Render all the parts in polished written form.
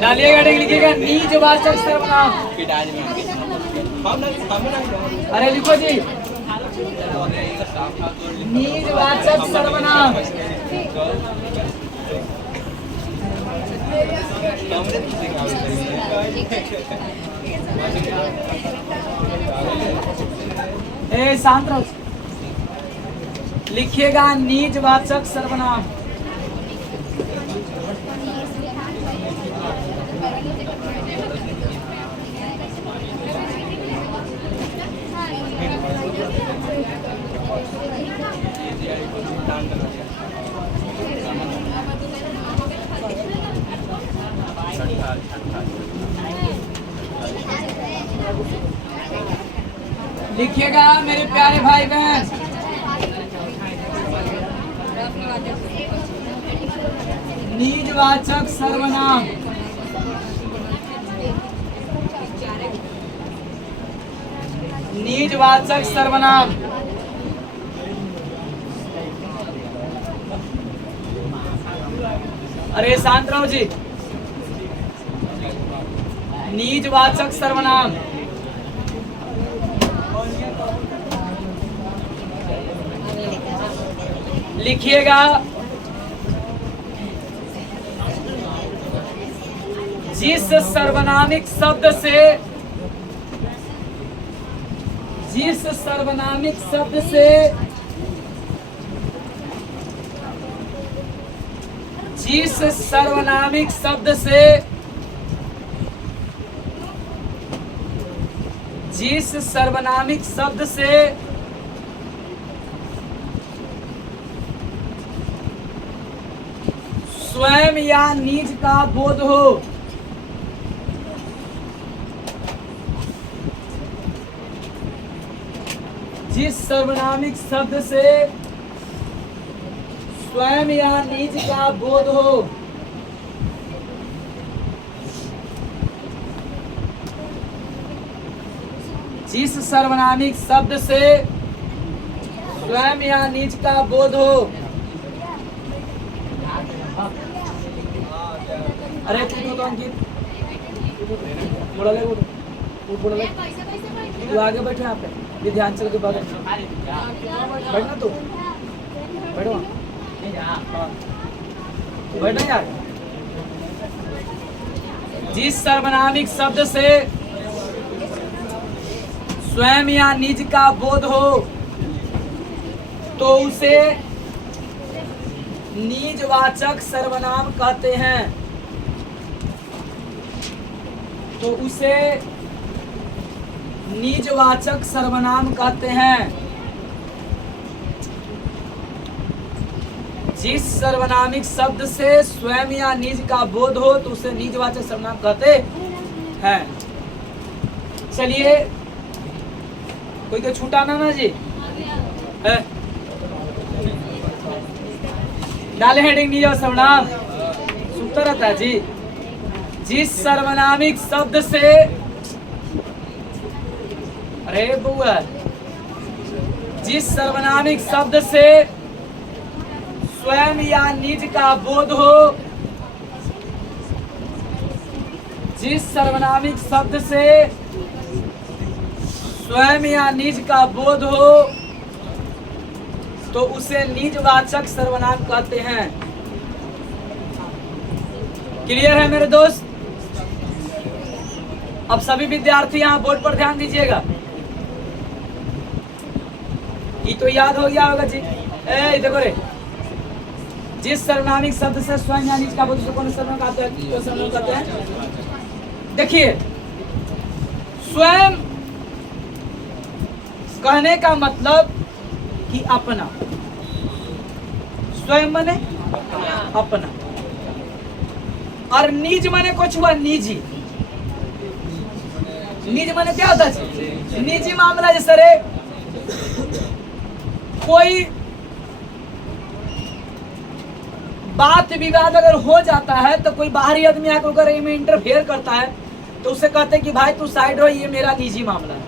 डालिएगा लिखिएगा नीचवाचक सर्वनाम। अरे लिखो जी नीचवाचक सर्वनाम। ए शांत रहो। लिखिएगा नीचवाचक सर्वनाम। लिखिएगा मेरे प्यारे भाई बहन नीचवाचक सर्वनाम। नीचवाचक सर्वनाम। अरे शांत रहो जी। नीचवाचक सर्वनाम। लिखिएगा जिस सर्वनामिक शब्द से जिस सर्वनामिक शब्द से जिस सर्वनामिक शब्द से जिस सर्वनामिक शब्द से स्वयं या निज का बोध हो, जिस सर्वनामिक शब्द से स्वयं या निज का बोध हो, जिस सर्वनामिक शब्द से स्वयं या निज का बोध हो। अरे तू तो अंकित बोला ले वो बोला ले तू आगे बैठे यहाँ पे विध्यांचल के बगल बैठना तू बैठो बैठना यार। जिस सर्वनामिक शब्द से स्वयं या निज का बोध हो तो उसे निजवाचक सर्वनाम कहते हैं। तो उसे निजवाचक सर्वनाम कहते हैं। जिस सर्वनामिक शब्द से स्वयं या निज का बोध हो तो उसे निजवाचक सर्वनाम कहते हैं। चलिए कोई तो छूटा ना जी है? डाले हेडिंग निज सर्वनाम सुनता रहता है जी। जिस सर्वनामिक शब्द से अरे बुआ जिस सर्वनामिक शब्द से स्वयं या निज का बोध हो, जिस सर्वनामिक शब्द से स्वयं या निज का बोध हो तो उसे निजवाचक सर्वनाम कहते हैं। क्लियर है मेरे दोस्त? अब सभी विद्यार्थी यहाँ बोर्ड पर ध्यान दीजिएगा। ये तो याद हो गया होगा जी। ए देखो रे, जिस सर्वनामिक शब्द से स्वयं या निज का बोध उसे कौन सर्वनाम कहते हैं? देखिए स्वयं कहने का मतलब कि अपना, स्वयं माने अपना, और निज माने कुछ हुआ निजी। निज माने क्या होता है? निजी मामला। जैसे रे कोई बात विवाद अगर हो जाता है तो कोई बाहरी आदमी आकर में इंटरफेयर करता है तो उसे कहते हैं कि भाई तू साइड रहो, ये मेरा निजी मामला है,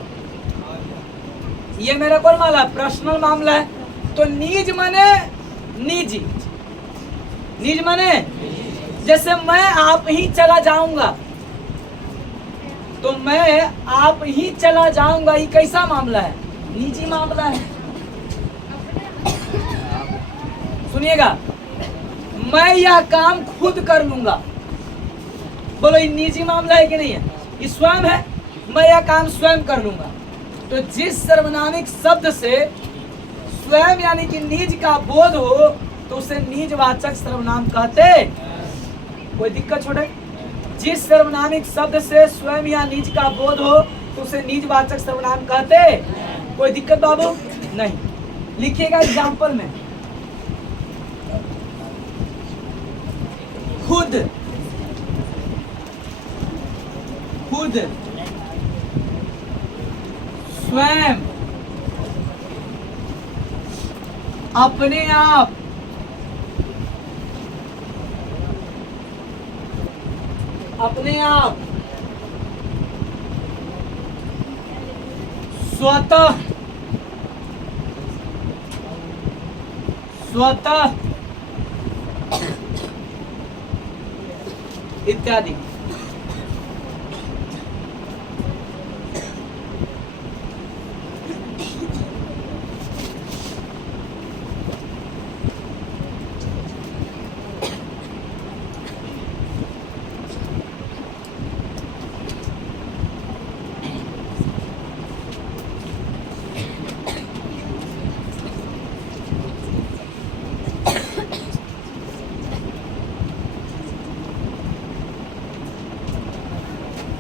ये मेरा कौन मामला है? पर्सनल मामला है। तो निज माने निजी। निज माने जैसे मैं आप ही चला जाऊंगा, तो मैं आप ही चला जाऊंगा, ये कैसा मामला है? निजी मामला है। सुनिएगा, मैं यह काम खुद कर लूंगा, बोलो ये निजी मामला है कि नहीं है? ये स्वयं है, मैं यह काम स्वयं कर लूंगा। तो जिस सर्वनामिक शब्द से स्वयं यानी कि निज का बोध हो तो उसे निजवाचक सर्वनाम कहते। कोई दिक्कत छोड़े? जिस सर्वनामिक शब्द से स्वयं या निज का बोध हो तो उसे निजवाचक सर्वनाम कहते। कोई दिक्कत बाबू? नहीं। लिखिएगा एग्जाम्पल में, खुद, खुद, स्वयं, अपने आप, अपने आप, स्वतः, स्वतः इत्यादि।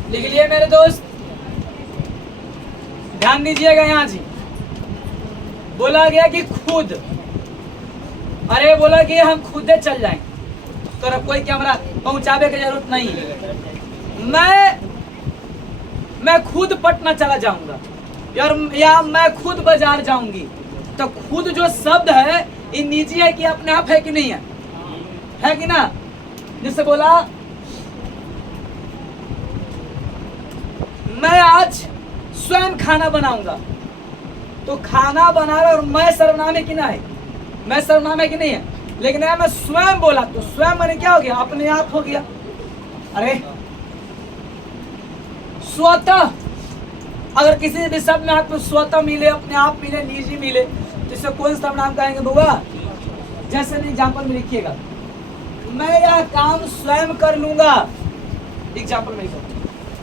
लिख लिए मेरे दोस्त? ध्यान दीजिएगा यहाँ जी। बोला गया कि खुद, अरे बोला कि हम खुद चल जाएंगे, तो कोई कैमरा पहुंचावे की जरूरत नहीं है। मैं खुद पटना चला जाऊंगा यार, या मैं खुद बाजार जाऊंगी। तो खुद जो शब्द है ये निजी है कि अपने आप है कि नहीं है? है कि ना? जिससे बोला मैं आज स्वयं खाना बनाऊंगा, तो खाना बना रहा और मैं सर्वनाम है कि ना है? मैं सर्वनाम है कि नहीं है? लेकिन मैं स्वयं बोला तो स्वयं मैंने क्या हो गया? अपने आप हो गया। अरे स्वतः, अगर किसी भी शब्द में आपको स्वतः मिले, अपने आप मिले, निजी मिले, तो इसे कौन सर्वनाम कहेंगे बुआ? जैसे एग्जाम्पल में लिखिएगा, मैं यह काम स्वयं कर लूंगा। एग्जाम्पल में लिखो,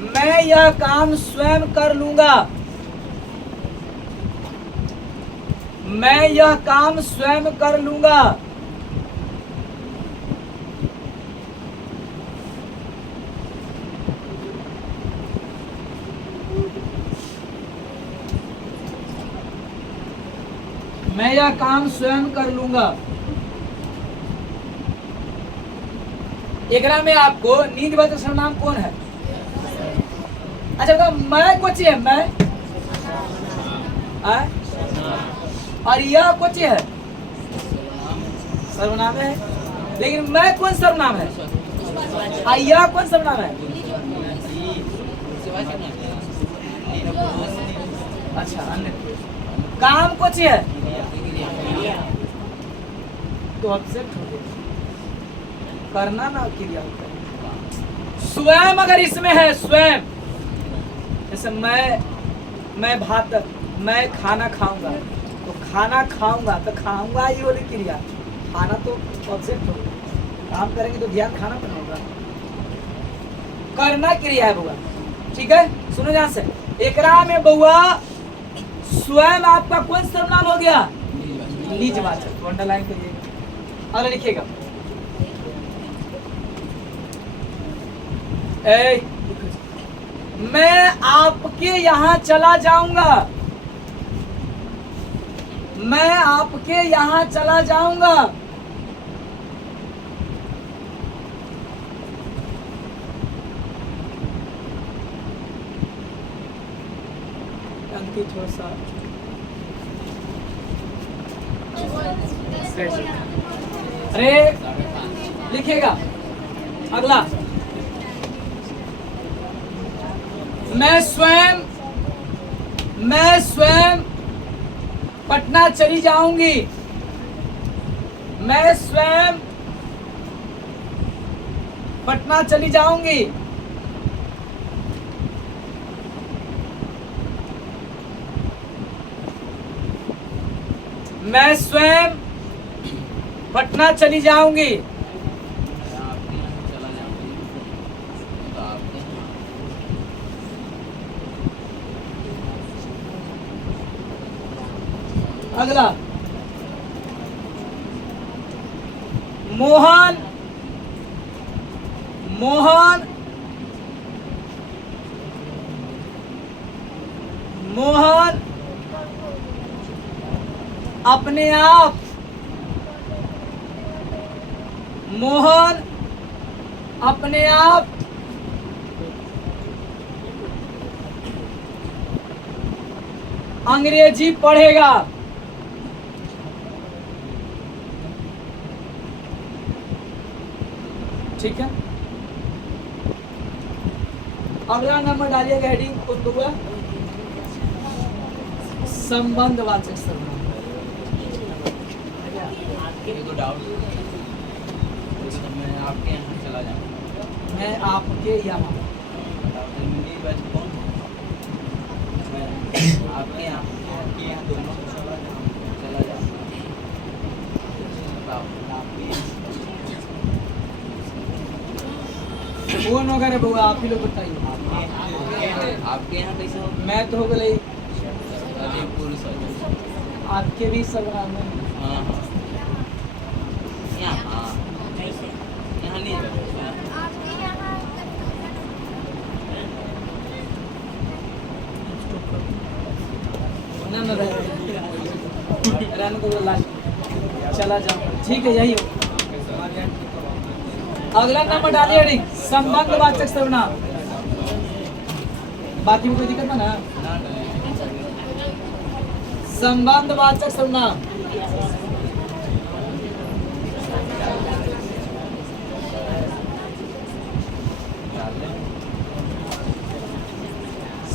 मैं यह काम स्वयं कर लूंगा। मैं यह काम स्वयं कर लूंगा। मैं यह काम स्वयं कर लूंगा। एकरा में आपको निजवाचक सर्वनाम कौन है? अच्छा बताओ, मैं कोची है? मैं आ? और यह कोची है? सर्वनाम है। लेकिन मैं कौन सर्वनाम है? और यह कौन सर्वनाम है? अच्छा, अन्य काम कोची है? तो ऑब्जेक्ट हो गया, करना ना क्रिया। स्वयं अगर इसमें है, स्वयं, जैसे मैं भात, मैं खाना खाऊंगा, तो खाना खाऊंगा, तो खाऊंगा ये वाली क्रिया, खाना तो ऑब्जेक्ट होगा। काम करेंगे तो ध्यान खाना पर होगा, करना क्रिया है बुआ। ठीक है, सुनो ध्यान से। एकरा में बुआ स्वयं आपका कौन सर्वनाम हो गया? निजवाचक। अंडरलाइन करिएगा, अगला लिखिएगा। मैं आपके यहाँ चला जाऊंगा। मैं आपके यहाँ चला जाऊंगा। अंकित थोड़ा सा अरे लिखेगा। अगला, मैं स्वयं पटना चली जाऊंगी। मैं स्वयं पटना चली जाऊंगी। मैं स्वयं पटना चली जाऊंगी। अगला, मोहन अपने आप अंग्रेजी पढ़ेगा। ठीक है, अगला नंबर डालिएगा हेडिंग को दूंगा, संबंधवाचक सर्वनाम। तो डाउट मैं आपके यहाँ चला जाऊँगा। मैं आपके यहाँ कौन? मैं आपके यहाँ दोनों चला जाऊँगा। कौन होगा रे बउआ, आप ही लोग बताइए। आपके यहाँ कैसे हो? मैं तो हो गई पुरुष आपके भी सर्वनाम है। हाँ हाँ, यहाँ नहीं ना रन को लास्ट चला जाओ। ठीक है, यही हो। अगला नंबर डालिए हेडिंग, संबंधवाचक सर्वनाम। बाकी में कोई दिक्कत ना? संबंधवाचक सर्वनाम।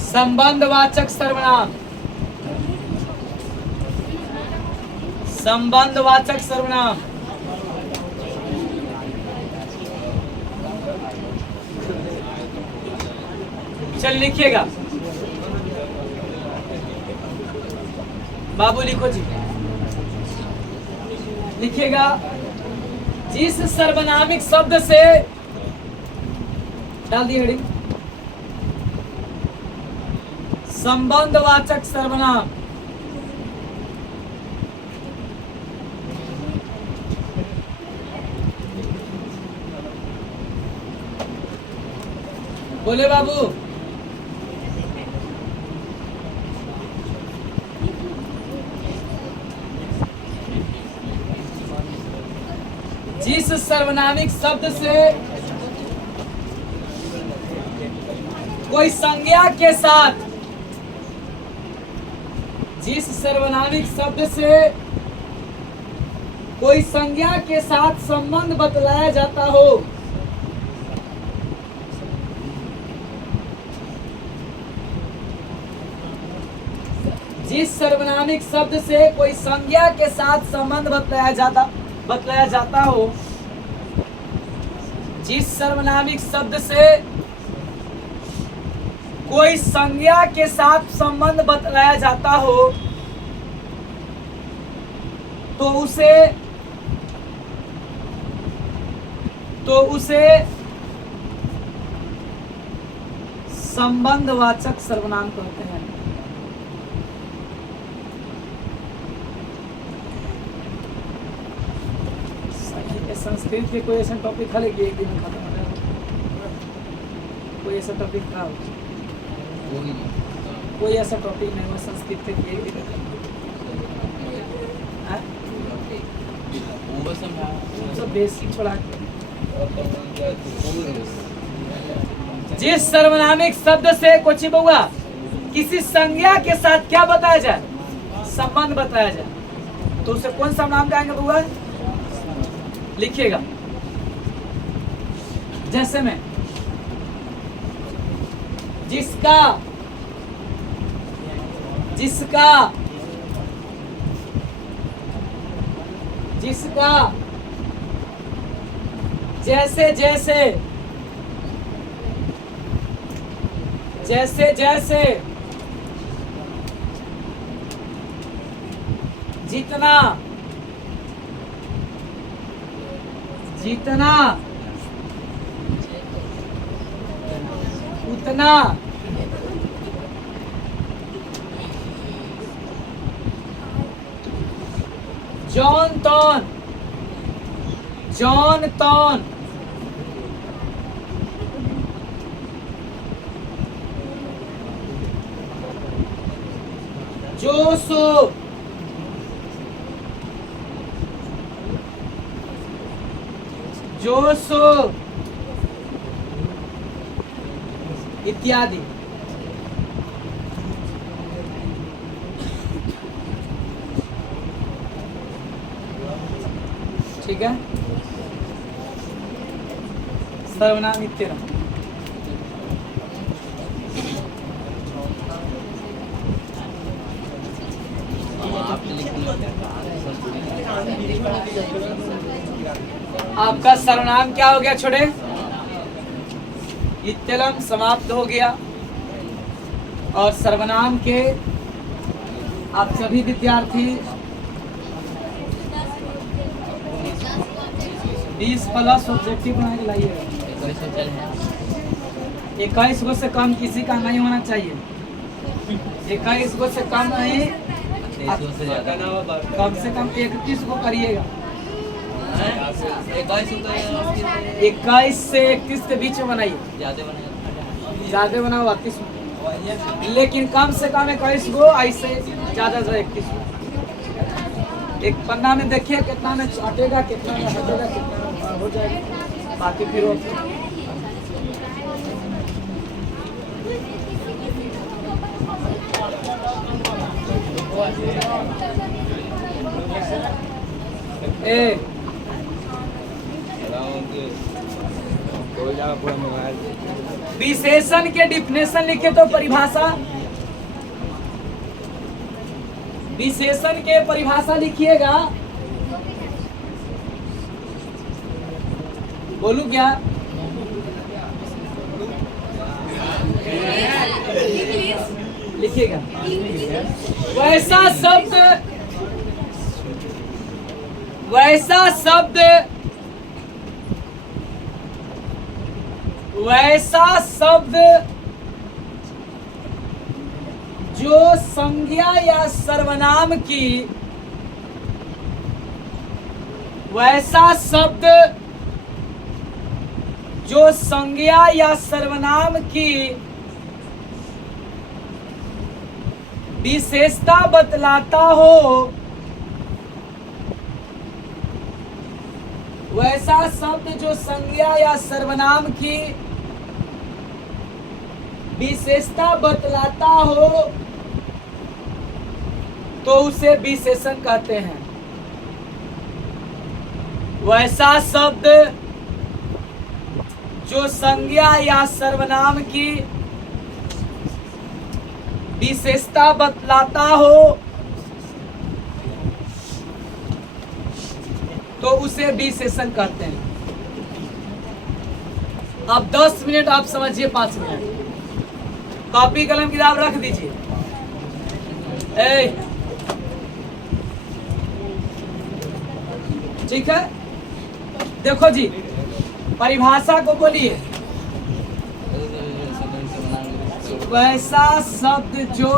संबंधवाचक सर्वनाम। संबंधवाचक सर्वनाम। चल लिखिएगा बाबू, लिखो जी। लिखिएगा, जिस सर्वनामिक शब्द से, डाल दिए हेडिंग, संबंधवाचक सर्वनाम। बोले बाबू। जिस सर्वनामिक शब्द से कोई संज्ञा के साथ, जिस सर्वनामिक शब्द से कोई संज्ञा के साथ संबंध बतलाया जाता हो, जिस सर्वनामिक शब्द से कोई संज्ञा के साथ संबंध बतलाया जाता हो, जिस सर्वनामिक शब्द से कोई संज्ञा के साथ संबंध बतलाया जाता हो, तो उसे संबंधवाचक सर्वनाम कहते हैं। संस्कृत के कोई ऐसा टॉपिक था, लेकिन एक दिन में खत्म हो जाएगा। कोई ऐसा टॉपिक था वही कोई ऐसा टॉपिक नहीं हुआ संस्कृत के लिए। हाँ? वो समझा सब बेसिक छोड़ा के। जिस सर्वनामिक शब्द से कुछ बउआ किसी संज्ञा के साथ क्या बताया जाए, संबंध बताया जाए, तो उसे कौन सा नाम कहेंगे बउआ? लिखिएगा। जैसे में जिसका, जिसका, जिसका, जैसे जैसे, जैसे जैसे, जितना, जितना, उतना, जौन तौन, जौन तौन, जो सो, जो सो, इत्यादि। ठीक है। सर्वनाम इत्यादि। आपका सर्वनाम क्या हो गया छोड़े? इत्तलम समाप्त हो गया। और सर्वनाम के आप सभी विद्यार्थी 20+ ऑब्जेक्टिव बना के लाइएगा। 21 गो से कम किसी का नहीं होना चाहिए। 21 गो से कम नहीं, कम से कम 31 को करिएगा। 21 से 31 के बीच में बनाइए। ज्यादा बनाओ 32 में, लेकिन कम से कम 21 गो, ऐसे ज्यादा से 31 गो। एक पन्ना में देखिए कितना में छटेगा, कितना में हटेगा, कितना में हो जाएगा, बाकी फिर विशेषण के डिफिनेशन लिखे तो परिभाषा, विशेषण के परिभाषा लिखिएगा। बोलू क्या? लिखिएगा। वैसा शब्द, वैसा शब्द, वैसा शब्द जो संज्ञा या सर्वनाम की, वैसा शब्द जो संज्ञा या सर्वनाम की विशेषता बतलाता हो, वैसा शब्द जो संज्ञा या सर्वनाम की विशेषता बतलाता हो तो उसे विशेषण कहते हैं। वैसा शब्द जो संज्ञा या सर्वनाम की विशेषता बतलाता हो तो उसे विशेषण कहते हैं। अब 10 मिनट आप समझिए, 5 मिनट कॉपी कलम किताब रख दीजिए। ठीक है, देखो जी, परिभाषा को बोलिए। वैसा शब्द जो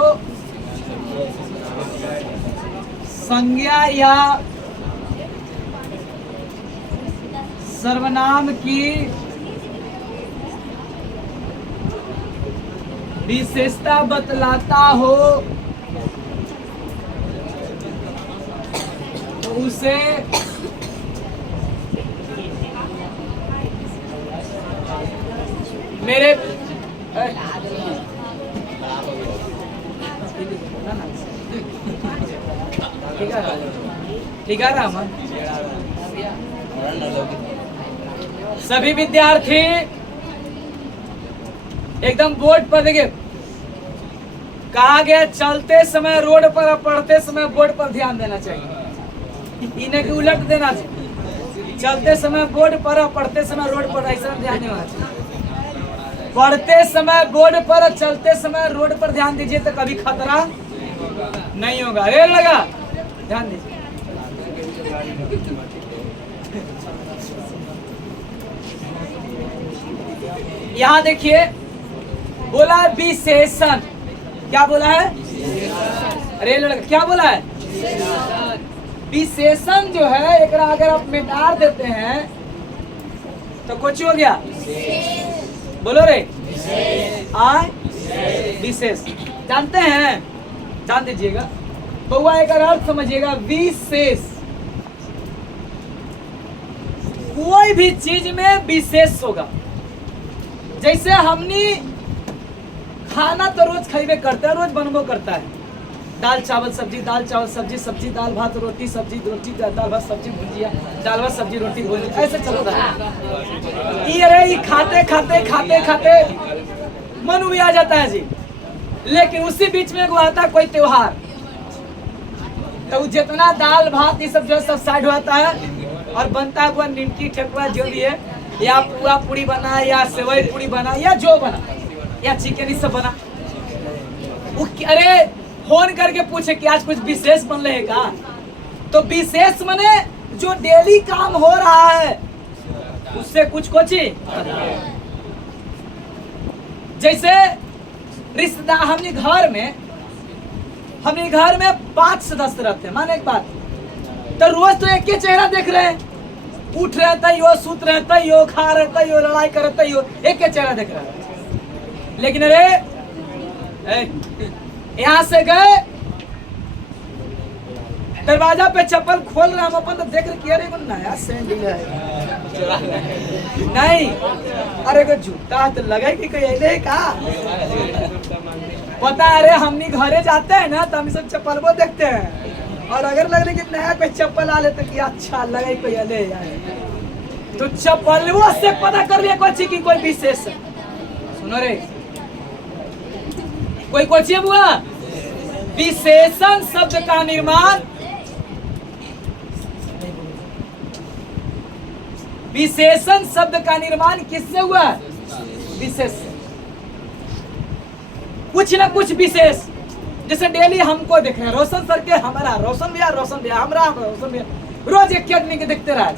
संज्ञा या सर्वनाम की विशेषता बतलाता हो तो उसे मेरे ठीक है राम। सभी विद्यार्थी एकदम बोर्ड पर देखिए, कहा गया चलते समय रोड पर और पढ़ते समय बोर्ड पर ध्यान देना चाहिए, इन्हें की उलट देना चाहिए। चलते समय बोर्ड पर और पढ़ते समय रोड पर ऐसा ध्यान देना चाहिए। पढ़ते समय बोर्ड पर और चलते समय रोड पर ध्यान दीजिए तो कभी खतरा नहीं होगा। रेल लगा, ध्यान दीजिए। यहाँ देखिए बोला है विशेषण, क्या बोला है? अरे लड़का क्या बोला है? विशेषण जो है एकरा अगर आप मिटा देते हैं तो कुछ हो गया, बोलो रे विशेष। जानते हैं, जान दीजिएगा बउआ, एक अर्थ समझिएगा। विशेष कोई भी चीज में विशेष होगा। जैसे हमने खाना तो रोज खाइबे करते हैं, रोज बनबो करता है, दाल चावल सब्जी, दाल चावल सब्जी, सब्जी दाल भात रोटी, सब्जी रोटी दाल भात सब्जी भुजिया, दाल भात सब्जी रोटी भुजिया, ऐसे चलता है। ये खाते खाते खाते खाते मन भी आ जाता है जी। लेकिन उसी बीच में आता कोई त्योहार तो जितना दाल भात ये सब जो है सब साइड होता है और बनता है वो निमकी ठेकुआ जो भी है, या पूरा पूरी बना या सेवई पूरी बना या जो बना या चिकन ही सब बना। वो अरे फोन करके पूछे कि आज कुछ विशेष बन रहे का, तो विशेष मने जो डेली काम हो रहा है उससे कुछ जैसे रिश्तेदार हमने घर में 5 सदस्य रहते हैं, माने एक बात, तो रोज तो एक ही चेहरा देख रहे हैं, उठ रहे तैयो, सुत रहे तैयो, खा रहे तैयो, लड़ाई कर रहे तैयो, एक ही चेहरा देख रहे हैं। लेकिन अरे यहाँ से गए दरवाजा पे चप्पल खोल रहे हम अपन तो देख रहे अरे नया सैंडल है नहीं, अरे को जूता तो लगे कि कोई ऐसे का पता। अरे हमनी घरे जाते हैं ना तो हम सब चप्पल वो देखते हैं, और अगर लग रही कि नया कोई चप्पल आ ले तो क्या अच्छा लगे कोई अले यार, तो चप्पल वो से पता कर लिया कोई की कोई विशेष। सुनो रे कोई कोची बुआ, विशेषण शब्द का निर्माण, विशेषण शब्द का निर्माण किससे हुआ? विशेष, कुछ ना कुछ विशेष। जैसे डेली हमको देख रहे हैं रोशन सर के, हमारा रोशन भैया हमारा रोशन भैया, रोज एक आदमी के देखते रहे।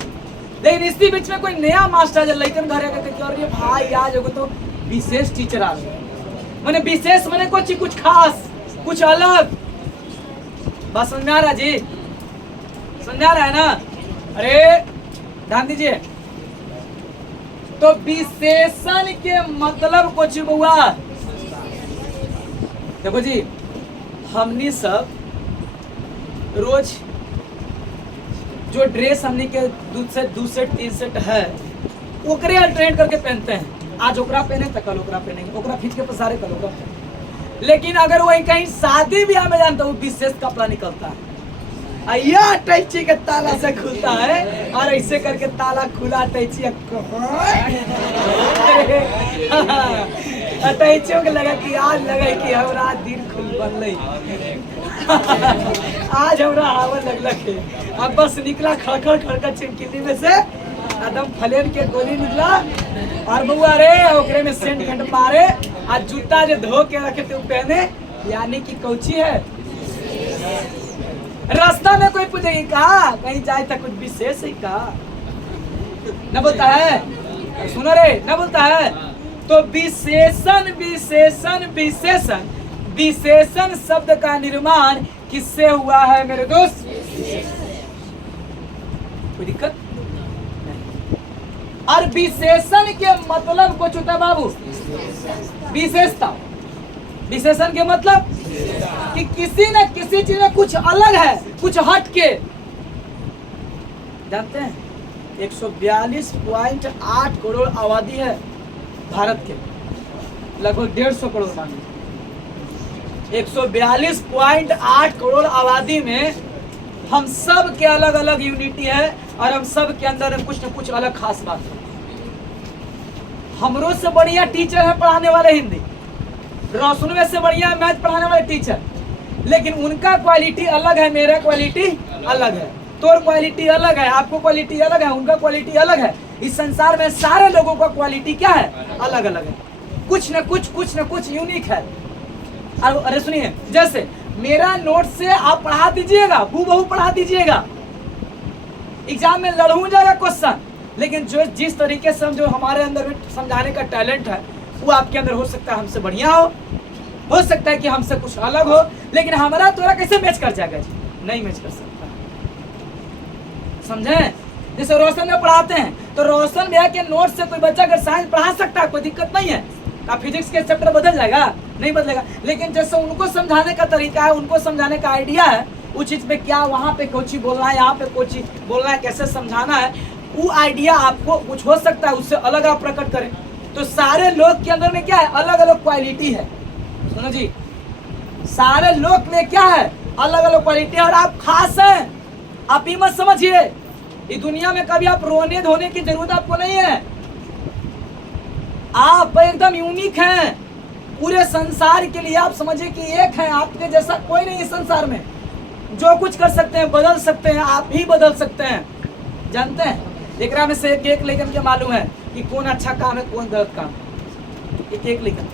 लेकिन इसी बीच में कोई नया मास्टर जब लड़कन घर आके भाई आज होगा तो विशेष टीचर आ गए, मैंने विशेष मैंने कुछ खास कुछ अलग। बस समझा रहा जी, समझा रहा है ना? अरे ध्यान दीजिए, तो विशेषण के मतलब कुछ हुआ। देखो जी, हमनी सब रोज जो ड्रेस हमनी के दो सेट 3 सेट है ओकरे अल्टरनेट करके पहनते हैं। आज ओकरा पहने तो कल ओकरा पहनेंगे, ओकरा खींच के पसारे कल ओकरा पहने। लेकिन अगर वही कहीं शादी ब्याह में जानता वो विशेष कपड़ा निकलता है, टैची के ताला से खुलता है और ऐसे करके ताला खुला टैची टैचियों के लगा कि आज लगे कि हमरा दिन खुल बनल आज हमरा आवन लगलक है। अब बस निकला खड़खड़ चिमकिली में से एकदम फलेन के गोली निकला और बउआ रे ओकरे में सेंट खंड मारे आ जूता जो धो के रखे थे पहने, यानी कि कौची है। रास्ता में कोई पूछेगी कहा कहीं जाए था कुछ विशेष है का, न बोलता है, सुनो रे न बोलता है। तो विशेषण विशेषण विशेषण विशेषण शब्द का निर्माण किससे हुआ है मेरे दोस्त? कोई दिक्कत? और विशेषण के मतलब कुछ होता है बाबू, विशेषता। विशेषण के मतलब कि किसी न किसी चीज में कुछ अलग है, कुछ हट के। जानते हैं 142.8 करोड़ आबादी है भारत के, लगभग 150 करोड़ मानी। 142.8 करोड़ आबादी में हम सब के अलग अलग यूनिटी है और हम सब के अंदर कुछ न कुछ अलग खास बात है। हमरों से बढ़िया टीचर है पढ़ाने वाले हिंदी, रोशनों में से बढ़िया मैथ पढ़ाने वाले टीचर, लेकिन उनका क्वालिटी अलग है, मेरा क्वालिटी अलग है, तोर क्वालिटी अलग है, आपको क्वालिटी अलग है, उनका क्वालिटी अलग है। इस संसार में सारे लोगों का क्वालिटी क्या है? अलग अलग है, कुछ न कुछ यूनिक है। अरे सुनिए, जैसे मेरा नोट से आप पढ़ा दीजिएगा, हूबहू पढ़ा दीजिएगा, एग्जाम में लड़ू जाएगा क्वेश्चन, लेकिन जो जिस तरीके से जो हमारे अंदर में समझाने का टैलेंट है वो आपके अंदर हो सकता है हमसे बढ़िया हो सकता है कि हमसे कुछ अलग हो, लेकिन हमारा तोरा कैसे मैच कर जाएगा जी? नहीं मैच कर सकता। समझे? जैसे रोशन में पढ़ाते हैं तो रोशन भैया के नोट से कोई बच्चा अगर साइंस पढ़ा सकता है, कोई दिक्कत नहीं है। क्या फिजिक्स के चैप्टर बदल जाएगा? नहीं बदलेगा। लेकिन जैसे उनको समझाने का तरीका है, उनको समझाने का आइडिया है, उस चीज पे क्या वहाँ पे कोची बोलना है, यहाँ पे कोची बोलना है, कैसे समझाना है, वो आइडिया आपको कुछ हो सकता है, उससे अलग आप प्रकट करें। तो सारे लोग के अंदर में क्या है? अलग अलग क्वालिटी है। सुनो जी, सारे लोग में क्या है? अलग अलग क्वालिटी है और आप खास हैं। आप ही मत समझिए, इस दुनिया में कभी आप रोने धोने की जरूरत आपको नहीं है। आप एकदम यूनिक हैं पूरे संसार के लिए। आप समझिए कि एक है, आपके जैसा कोई नहीं इस संसार में। जो कुछ कर सकते हैं, बदल सकते हैं, आप ही बदल सकते हैं। जानते हैं एक में से एक लेकिन मुझे मालूम है कि कौन अच्छा काम है, कौन गलत काम है। एक लेकिन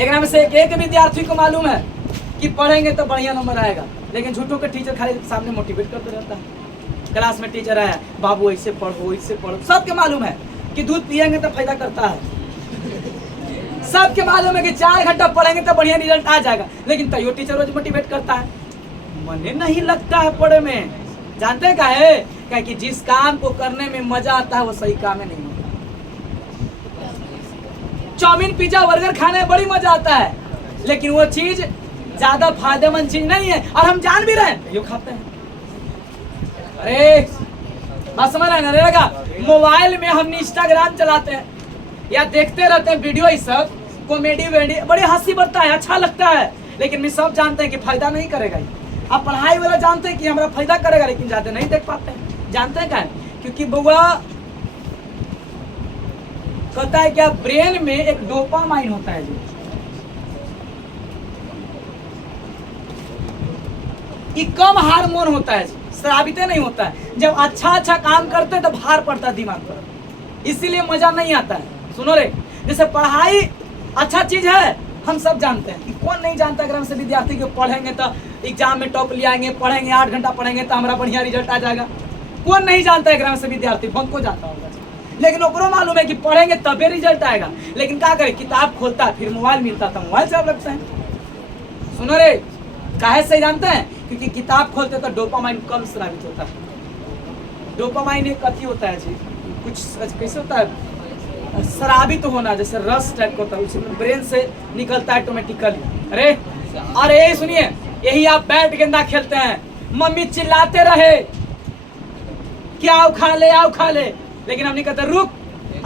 एक में से एक विद्यार्थी को मालूम है कि पढ़ेंगे तो बढ़िया नंबर आएगा, लेकिन झूठों के टीचर खाली सामने मोटिवेट करते रहता है। क्लास में टीचर आया, बाबू ऐसे पढ़ो, इससे पढ़ो। सबके मालूम है कि दूध पिएंगे तो फायदा करता है, सबके मालूम है कि 4 घंटा पढ़ेंगे तो बढ़िया रिजल्ट आ जाएगा, लेकिन तैयो टीचर रोज मोटिवेट करता है। मने नहीं लगता है पढ़े में। जानते हैं क्या है? क्या कि जिस काम को करने में मजा आता है वो सही काम है नहीं होता। चाउमीन पिज्जा बर्गर खाने में बड़ी मजा आता है, लेकिन वो चीज ज्यादा फायदेमंद चीज नहीं है और हम जान भी रहे हैं, यो खाते हैं। अरे बात समझ रहे ना? मोबाइल में हम इंस्टाग्राम चलाते हैं या देखते रहते हैं वीडियो, ये सब कॉमेडी वेडी, बड़ी हंसी बढ़ता है, अच्छा लगता है, लेकिन हम सब जानते हैं कि फायदा नहीं करेगा। अब पढ़ाई वाला जानते हैं कि हमारा फायदा करेगा, लेकिन ज्यादा नहीं देख पाते हैं। जानते हैं क्या? क्योंकि बुआ कहता है क्या, ब्रेन में एक डोपामाइन होता है जो कि कम हार्मोन होता है, स्रावित नहीं होता है। जब अच्छा काम करते हैं तो भार पड़ता है दिमाग पर, इसीलिए मजा नहीं आता है। सुनो रे, जैसे पढ़ाई अच्छा चीज है, हम सब जानते हैं कि कौन नहीं जानता। अगर हमसे विद्यार्थी को पढ़ेंगे तो एग्जाम में टॉप ले आएंगे, पढ़ेंगे 8 घंटा पढ़ेंगे तो हमारा बढ़िया रिजल्ट आ जाएगा। कौन नहीं जानता है? ग्राम से विद्यार्थी बहुत को जानता होगा, लेकिन ओकरो मालूम है कि पढ़ेंगे तबे रिजल्ट आएगा। लेकिन क्या करे, किताब खोलता है, फिर मोबाइल मिलता था, मोबाइल से आप लगते हैं। सुनो रे, काहे से जानते हैं? क्योंकि किताब खोलते तो डोपामाइन कम स्रावित होता है। डोपामाइन एक कथी होता है जी, कुछ कैसे होता है, स्रावित होना, जैसे रस टाइप का होता है, उसमें ब्रेन से निकलता है ऑटोमेटिकली। अरे सुनिए, यही आप बैट गेंदा खेलते हैं, मम्मी चिल्लाते रहे कि आओ खा ले, लेकिन हम नहीं कहते रुक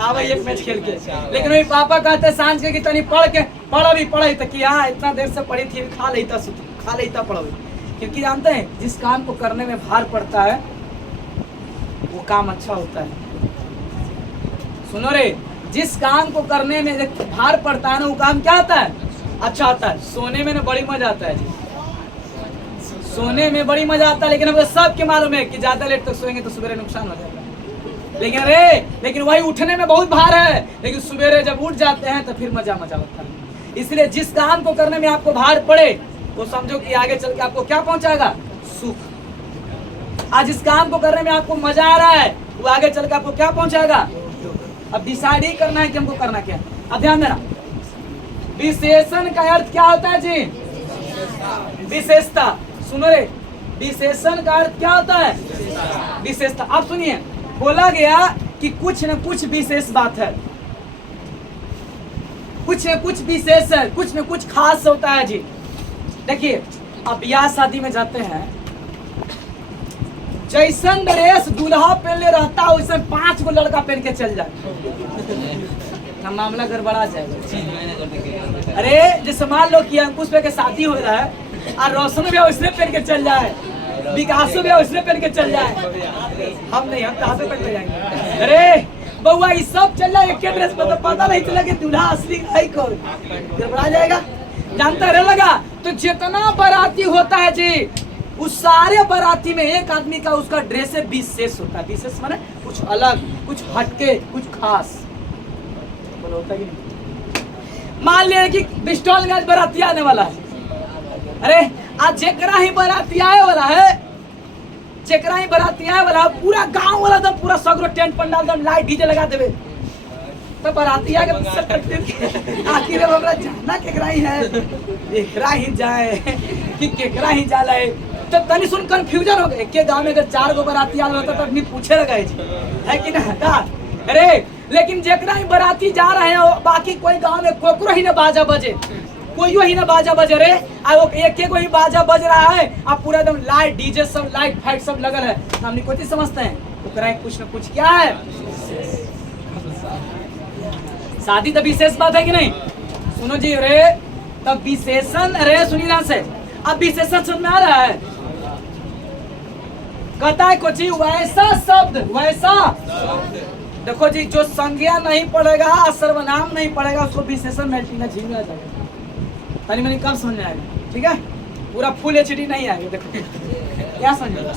आओ एक मैच खेल के। लेकिन वही पापा कहते सांझ के कि तनी पढ़ी तो कि हाँ इतना देर से पढ़ी थी, खा लेता पढ़ी। क्योंकि जानते हैं जिस काम को करने में भार पड़ता है वो काम अच्छा होता है। सुनो रे, जिस काम को करने में भार पड़ता है ना, वो काम क्या होता है? अच्छा होता है। सोने में ना बड़ी मजा आता है, सोने में बड़ी मजा आता है, लेकिन हमको सबके मालूम है कि ज्यादा लेट तक सोएंगे तो सुबह नुकसान हो जाएगा। लेकिन वही उठने में बहुत भार है, लेकिन सुबह जब उठ जाते हैं तो फिर मजा होता है। इसलिए जिस काम को करने में आपको भार पड़े वो समझो कि आगे चल के आपको क्या पहुंचाएगा? सुख। आज इस काम को करने में आपको मजा आ रहा है, वो आगे चल के आपको क्या पहुंचाएगा? अब डिसाइड ही करना है कि हमको करना क्या। अब ध्यान देना, विशेषण का अर्थ क्या होता है जी? विशेषता। सुनो रे, विशेषण का अर्थ क्या होता है? विशेषता। अब सुनिए, बोला गया कि कुछ न कुछ विशेष बात है, कुछ न कुछ विशेष है, कुछ न कुछ खास होता है जी। देखिए अब ब्याह शादी में जाते हैं, जैसन ड्रेस दूल्हा पहनले रहता है वैसे 5 गो लड़का पहन के चल जाए ना, मामला गड़बड़ा जाएगा। अरे जैसे मान लो कि अंकुश पे के शादी हो रहा है और रोशन भी वैसे पहन के चल जाए, विकासो भी वैसे पहन के चल जाए, हम नहीं, हम कहाँ पे पहन के जाएंगे। अरे बउआ ये सब चल जाए एक ड्रेस में, तो पता नहीं चला कि दूल्हा असली है कौन, गड़बड़ा जाएगा। जानता रह लगा। तो जितना बाराती होता है जी, उस सारे बाराती में एक आदमी का उसका ड्रेस विशेष होता है। विशेष माने कुछ अलग, कुछ हटके, कुछ खास होता है। मान लिया कि बिस्टॉल में आज बाराती आने वाला है। अरे आज जेकरा ही बाराती आए वाला है, जेकरा ही बाराती आए वाला, पूरा गांव वाला तो पूरा सगरो टेंट पंडाल दम लाइट डीजे लगा देवे, तो बाराती आके आखिर हमरा जाना केकरा ही है, एकरा ही जाए कि केकरा ही जाला है। तो तनी सुन कंफ्यूजन हो गए। के गांव में अगर 4 गो बाराती आल रहता तो आदमी पूछे लगा है कि ना। अरे लेकिन जेकरा ही बाराती जा रहे हैं, बाकी कोई गांव में कोकरो ही ना बाजा बजे, कोई ही ना बाजा बजे रे, आ वो एक ही बाजा बज रहा है, अब पूरा एकदम लाइट डीजे सब लाइट फाइट सब लगल है। हमने कोई समझते हैं ओकरा कुछ न कुछ क्या है, शादी तो विशेष बात है कि नहीं। सुनो जी, रे तब विशेषण, अरे सुनिए ध्यान से, अब विशेषण समझ में आ रहा है। कहता है कुछ वैसा शब्द, वैसा देखो जी, जो संज्ञा नहीं पड़ेगा, सर्वनाम नहीं पड़ेगा, उसको विशेषण मेल्टिंग झील में आ जाएगा। तनी मनी कम समझ में आएगा, ठीक है, पूरा फुल एचडी नहीं आएगा। देखो क्या समझेगा।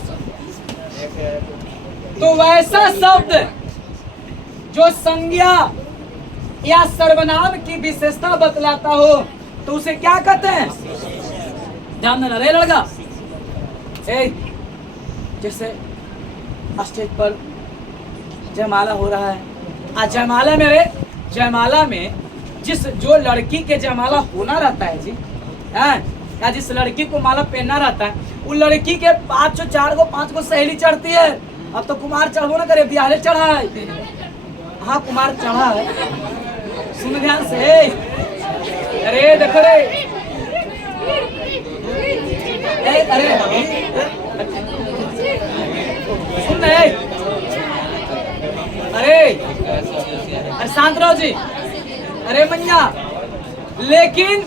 तो वैसा शब्द जो संज्ञा या सर्वनाम की विशेषता बतलाता हो तो उसे क्या कहते हैं। ध्यान देना रे लड़का। जैसे स्टेज पर जयमाला हो रहा है, आज जयमाला में, रे जयमाला में जिस जो लड़की के जयमाला होना रहता है जी, हैं, या जिस लड़की को माला पहनना रहता है, उन लड़की के 4 गो सहेली चढ़ती है। अब तो कुमार चढ़ो ना करे, बिहारे चढ़ा है। हाँ कुमार चढ़ा है, सुन ध्यान से। अरे देखो रे, अरे सुन रहे, अरे शांत रहो जी। अरे मैया, लेकिन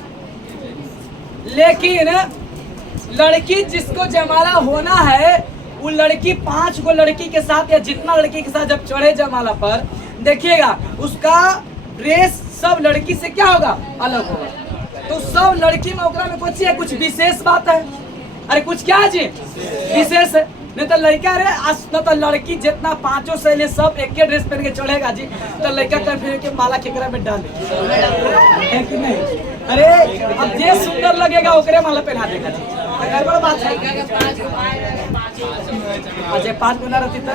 लड़की जिसको जयमाला होना है, वो लड़की 5 गो लड़की के साथ या जितना लड़की के साथ जब चढ़े जयमाला पर, देखिएगा उसका ड्रेस सब लड़की से क्या होगा, अलग होगा। तो सब लड़की में ओकरा में कुछ है, कुछ विशेष बात है। अरे कुछ क्या है जी, विशेष है। नहीं तो लड़का रे, न तो लड़की जितना 5 सहेली सब एक ड्रेस पहन के चढ़ेगा जी, तो लड़का कर फिर के माला केकरा में डाले है कि नहीं। अरे अब जे सुंदर लगेगा ओकरे माला पहना देगा जी, गड़बड़ बात है। अच्छा 5 गुना रहती था।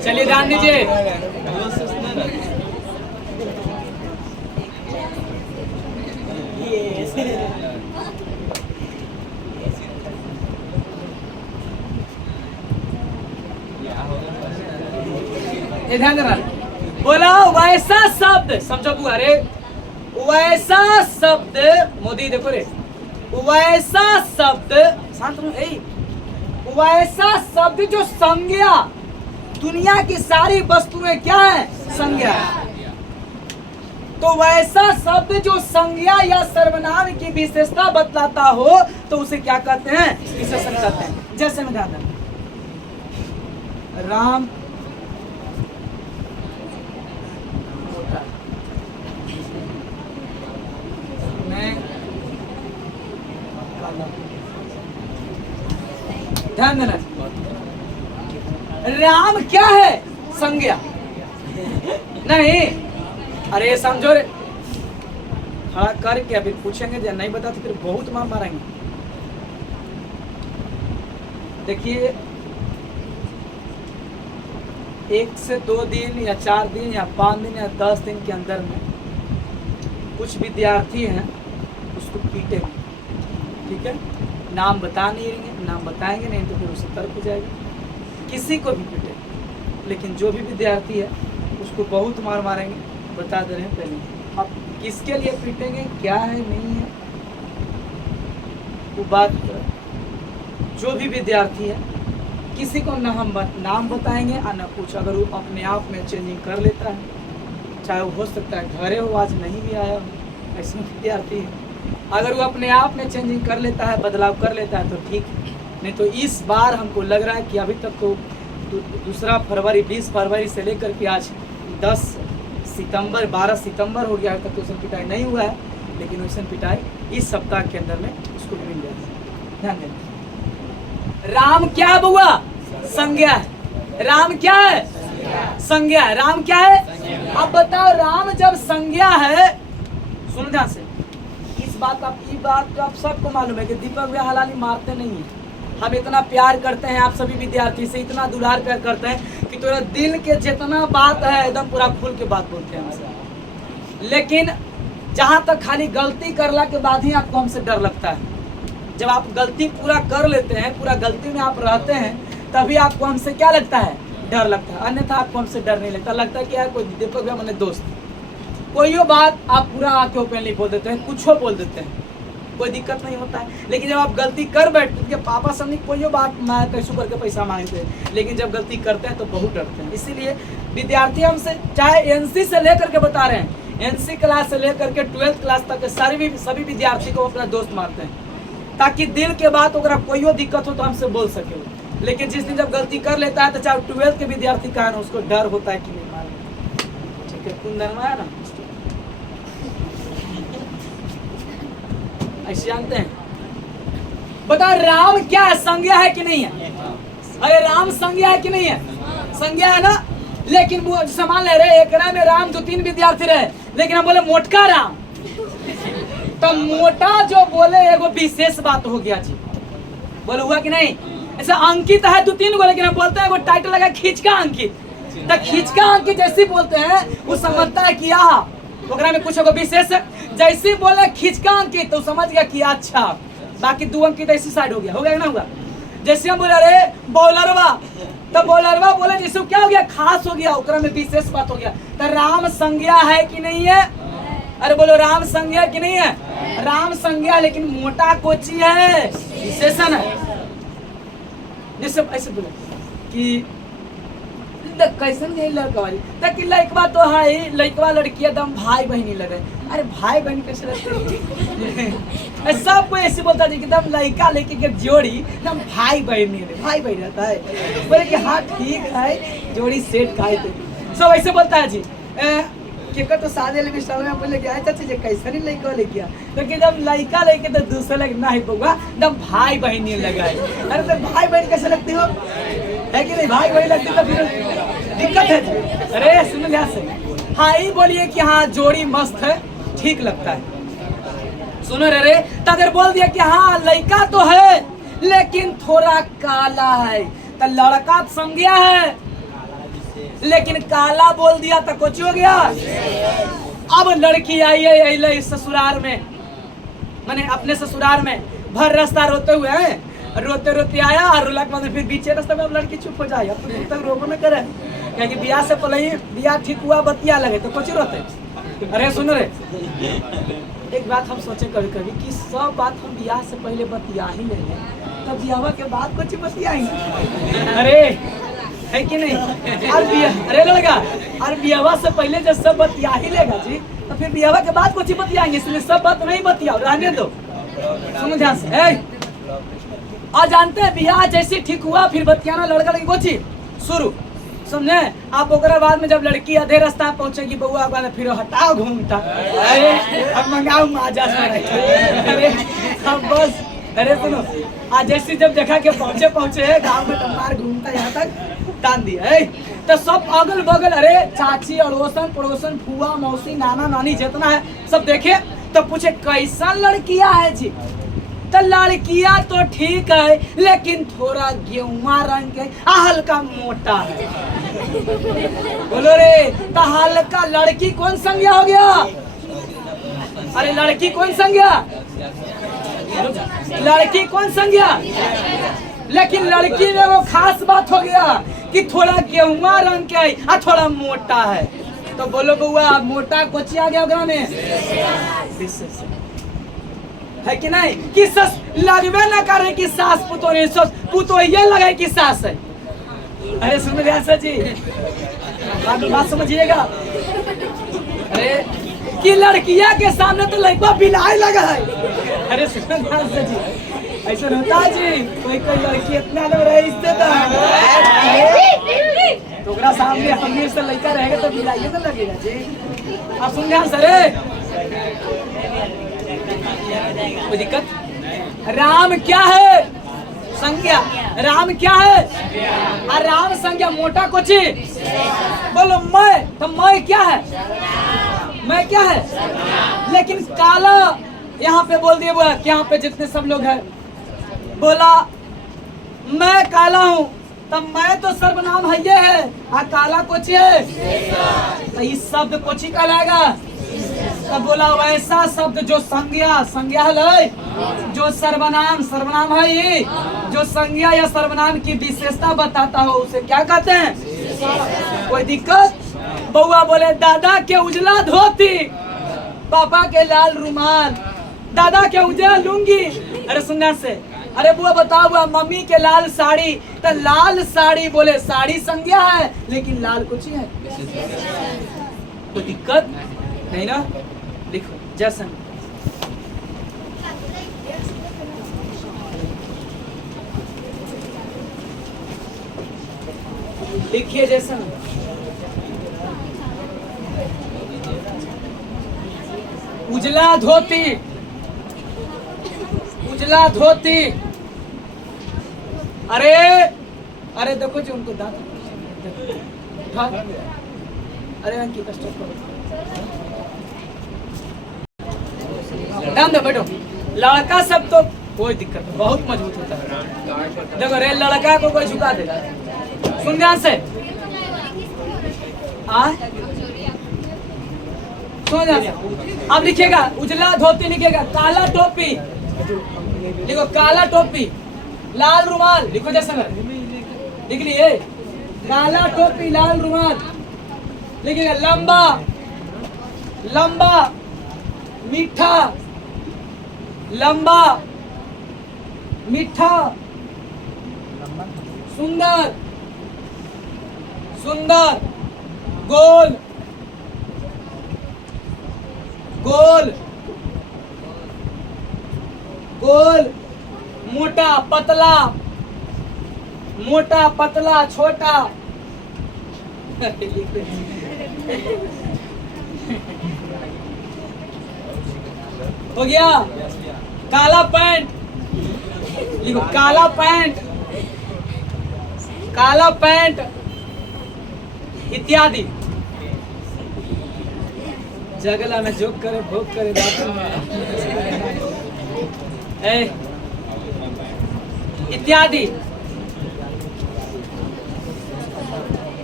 चलिए ध्यान दीजिए। ध्यान देना, बोला वैसा शब्द, समझो बुआ रे, वैसा शब्द, मोदी देखो रे, वैसा शब्द, शांत रहो, वैसा शब्द जो संज्ञा, दुनिया की सारी वस्तुएं क्या है, संज्ञा। तो वैसा शब्द जो संज्ञा या सर्वनाम की विशेषता बतलाता हो तो उसे क्या कहते हैं, विशेषण कहते हैं। जैसे में ध्यान देना, राम ध्यान देना, राम क्या है, संज्ञा नहीं। अरे समझो रे, खड़ा करके अभी पूछेंगे, या नहीं बता तो फिर बहुत मार मारेंगे। देखिए 1 से 2 दिन या 4 दिन या 5 दिन या 10 दिन के अंदर में कुछ विद्यार्थी हैं उसको पीटेंगे, ठीक है, नाम बता नहीं रहेंगे, नाम बताएंगे नहीं तो फिर उसे तर्क हो जाएगा। किसी को भी पीटे, लेकिन जो भी विद्यार्थी है उसको बहुत मार मारेंगे, बता दे रहे हैं पहले। अब किसके लिए पीटेंगे, क्या है नहीं है वो बात, जो भी विद्यार्थी है किसी को न हम नाम बताएंगे और न कुछ। अगर वो अपने आप में चेंजिंग कर लेता है, चाहे वो हो सकता है घरे हो आज नहीं भी आया हो, ऐसे विद्यार्थी है, अगर वो अपने आप में चेंजिंग कर लेता है, बदलाव कर लेता है तो ठीक है। नहीं तो इस बार हमको लग रहा है कि अभी तक तो 2 फरवरी 20 फरवरी से लेकर के आज 10 सितंबर 12 सितंबर हो गया है, तक ट्यूशन पिटाई नहीं हुआ है, लेकिन ट्यूशन पिटाई इस सप्ताह के अंदर में उसको मिल जाएगा। ध्यान देना। राम क्या है बउआ, संज्ञा है। राम क्या है, संज्ञा है। राम क्या है, अब बताओ राम जब संज्ञा है, सुन ध्यान से, इस बात तो आप सबको मालूम है कि दीपक भैया हलाली मारते नहीं है। हम इतना प्यार करते हैं आप सभी विद्यार्थी से, इतना दुलार प्यार करते हैं कि तेरा दिल के जितना बात है एकदम पूरा खुल के बात बोलते हैं हमसे। लेकिन जहाँ तक खाली गलती करला के बाद ही आपको हमसे डर लगता है। जब आप गलती पूरा कर लेते हैं, पूरा गलती में आप रहते हैं, तभी आपको हमसे क्या लगता है, डर लगता है। अन्यथा आपको हमसे डर नहीं लगता, लगता है कि यार कोई दीपक भैया मैंने दोस्त, कोई बात आप पूरा आके ओपनली बोल देते हैं, कुछ बोल देते हैं, कोई दिक्कत नहीं होता है। लेकिन जब आप गलती कर बैठते हैं, पापा समझ कोई बात मैं कैसे करके पैसा मांगते हैं, लेकिन जब गलती करते हैं तो बहुत डरते हैं। इसीलिए विद्यार्थी हमसे चाहे एनसी से लेकर के बता रहे हैं, एनसी क्लास से लेकर के 12th क्लास तक के सभी विद्यार्थी को अपना दोस्त मानते हैं, ताकि दिल के बात अगर कोई दिक्कत हो तो हमसे बोल सके। लेकिन जिस दिन जब गलती कर लेता है तो चाहे 12th के विद्यार्थी का है ना, उसको डर होता है कि नहीं मारेंगे। ठीक है, कुंदन है ना, ऐसे जानते हैं। बताओ राम क्या है, संज्ञा है कि नहीं है? अरे राम संज्ञा है कि नहीं है? संज्ञा है ना। लेकिन वो समान ले रहे, एक में राम 2-3 विद्यार्थी रहे, लेकिन हम बोले मोटका राम, तो मोटा जो बोले एगो विशेष बात हो गया जी, बोले हुआ कि नहीं? ऐसा अंकित है 2-3 गो, लेकिन हम बोलते हैं वो टाइटल लगा खींचका अंकित, तो खींचका अंकित जैसे बोलते हैं वो समझता है कि ओकरा में कुछ विशेष, जैसे बोले खींचका अंकित तो समझ गया कि अच्छा, बाकी 2 अंकित ऐसी साइड हो गया ना हुआ। जैसे हम बोले अरे बॉलरवा, तो बॉलरवा बोले जैसे क्या हो गया, खास हो गया, ओकरा में विशेष बात हो गया। तो राम संज्ञा है कि नहीं है? अरे बोलो राम संज्ञा कि नहीं है? राम संज्ञा, लेकिन मोटा कोची है, विशेषण है। जैसे ऐसे बोले कि कैसन नहीं लड़का वाली, ताकि लड़कवा तो है, लड़कवा लड़कियां दम भाई बहनी लगे। अरे भाई बहन कैसे लगते हैं? सब कोई ऐसे बोलता है कि दम लड़का लेके के जोड़ी दम भाई बहन नहीं है, भाई बहन रहता है। बोले कि हाँ ठीक है, जोड़ी सेट खाए थे, सब ऐसे बोलता है जी। केकर तो शादी वाले विस्तार में बोले कि अच्छा चीज कैसा नहीं लड़का लेके आ, लेकिन जब लड़का लेके तो दूसरे लगे नहीं होगा, दम भाई बहन नहीं लगा है। अरे तो भाई बहन कैसे लगते हो, है कि नहीं? भाई बहन लगते तो फिर दिक्कत है। अरे सुनो ध्यान से, हाँ ही बोलिए कि हाँ जोड़ी मस्त है, ठीक लगता है। सुनो रे तो अगर बोल दिया कि हाँ लड़का तो है लेकिन थोड़ा काला है, तो लड़का संज्ञा है, लेकिन काला बोल दिया तो कुछ हो गया। अब लड़की आई है ससुराल में, मैंने अपने ससुराल में भर रास्ता रोते हुए हैं, रोते रोते आया और रोला के बाद फिर बीचे रास्ते में अब लड़की चुप हो जाए, अब तो तक रोको न करे, क्योंकि ब्याह से पहले ही ब्याह ठीक हुआ बतिया लगे तो कुछ रोते। अरे सुनो रे, एक बात हम सोचे कभी कभी कि सब बात हम ब्याह से पहले बतिया ही लेंगे, तब ब्याह के बाद कुछ बतियाएंगे। अरे है कि नहीं? अरे लड़का, और ब्याह से पहले जब सब बतिया ही लेगा जी, तो फिर ब्याह के बाद कुछ बतियाएंगे, इसलिए सब बात नहीं बतियाओ, रहने दो। सुनो ध्यान से, और जानते हैं ब्याह जैसे ठीक हुआ फिर बतियाना लड़का लड़की कोची शुरू, समझे आप। ओकरा बाद में जब लड़की आधे रास्ता पहुंचेगी, बउआ का फिर हटाओ घूमता, अरे अब मंगाओ माजा से, अरे अब बस। अरे सुनो, आज जैसे जब देखा के पहुंचे गाँव में टमार घूमता यहाँ तक तान दिया, तो सब अगल बगल, अरे चाची अड़ोसन पड़ोसन फुआ मौसी नाना नानी जितना है सब देखे, तो पूछे कैसा लड़कियां है जी? तो लड़कियां तो ठीक है, लेकिन थोड़ा गेहुआ रंग के हल्का मोटा है। बोलो रे, तो हल्का लड़की कौन संज्ञा हो गया? अरे लड़की कौन संज्ञा? लड़की कौन संज्ञा? लेकिन लड़की में वो खास बात हो गया कि थोड़ा गेहुआ रंग के है और थोड़ा मोटा है। तो बोलो बउआ मोटा कोची आ गया ओकरा में विशेष है कि नहीं कि सस लगबे ना करे कि सास पुतो ने सस पुतो ये लगे कि सास है। अरे सुन रहे हैं जी बात समझिएगा। अरे कि लड़किया के सामने तो लड़का बिलाई लगा है। अरे सुन रहे हैं जी ऐसा होता है जी कोई कोई लड़की इतना लोग रहे इससे तो ओकरा सामने हमीर से लड़का रहेगा तो बिलाई तो लगेगा जी। आप सुन रहे सर कोई दिक्कत। राम क्या है संज्ञा राम क्या है और राम संज्ञा मोटा कोची बोलो मैं तो मैं क्या है मैं क्या है। लेकिन काला यहाँ पे बोल दिए बोला यहाँ पे जितने सब लोग हैं बोला मैं काला हूँ तब मैं तो सर्वनाम है ये है और काला कोची है तो इस शब्द कोची कहलाएगा। तब बोला वैसा शब्द जो संज्ञा संज्ञा है जो सर्वनाम सर्वनाम है ये जो संज्ञा या सर्वनाम की विशेषता बताता हो उसे क्या कहते हैं। कोई दिक्कत। बउआ बोले दादा के उजला धोती पापा के लाल रुमाल दादा के उजला लुंगी। अरे सुनना से अरे बुआ बताओ बुआ मम्मी के लाल साड़ी तो लाल साड़ी बोले साड़ी संज्ञा है लेकिन लाल कुछ है। कोई दिक्कत नहीं ना। लिखो जैसन लिखिए जैसन उजला धोती उजला धोती। अरे अरे देखो जी उनको दांत उठा। अरे अंकित स्टॉप करो ध्यान दो बैठो। लड़का सब तो कोई दिक्कत नहीं बहुत मजबूत होता है। देखो रे लड़का को कोई झुका देगा। सुन ध्यान से सुन ध्यान से। अब लिखिएगा उजला धोती लिखिएगा काला टोपी लिखो काला टोपी लाल रुमाल लिखो जैसा लिख लिए काला टोपी लाल रुमाल लिखिएगा लंबा लंबा मीठा लंबा मीठा सुंदर सुंदर गोल गोल गोल मोटा पतला छोटा। हो गया। काला पैंट लिखो काला पैंट इत्यादि। जगला में जोक करे भोग करे इत्यादि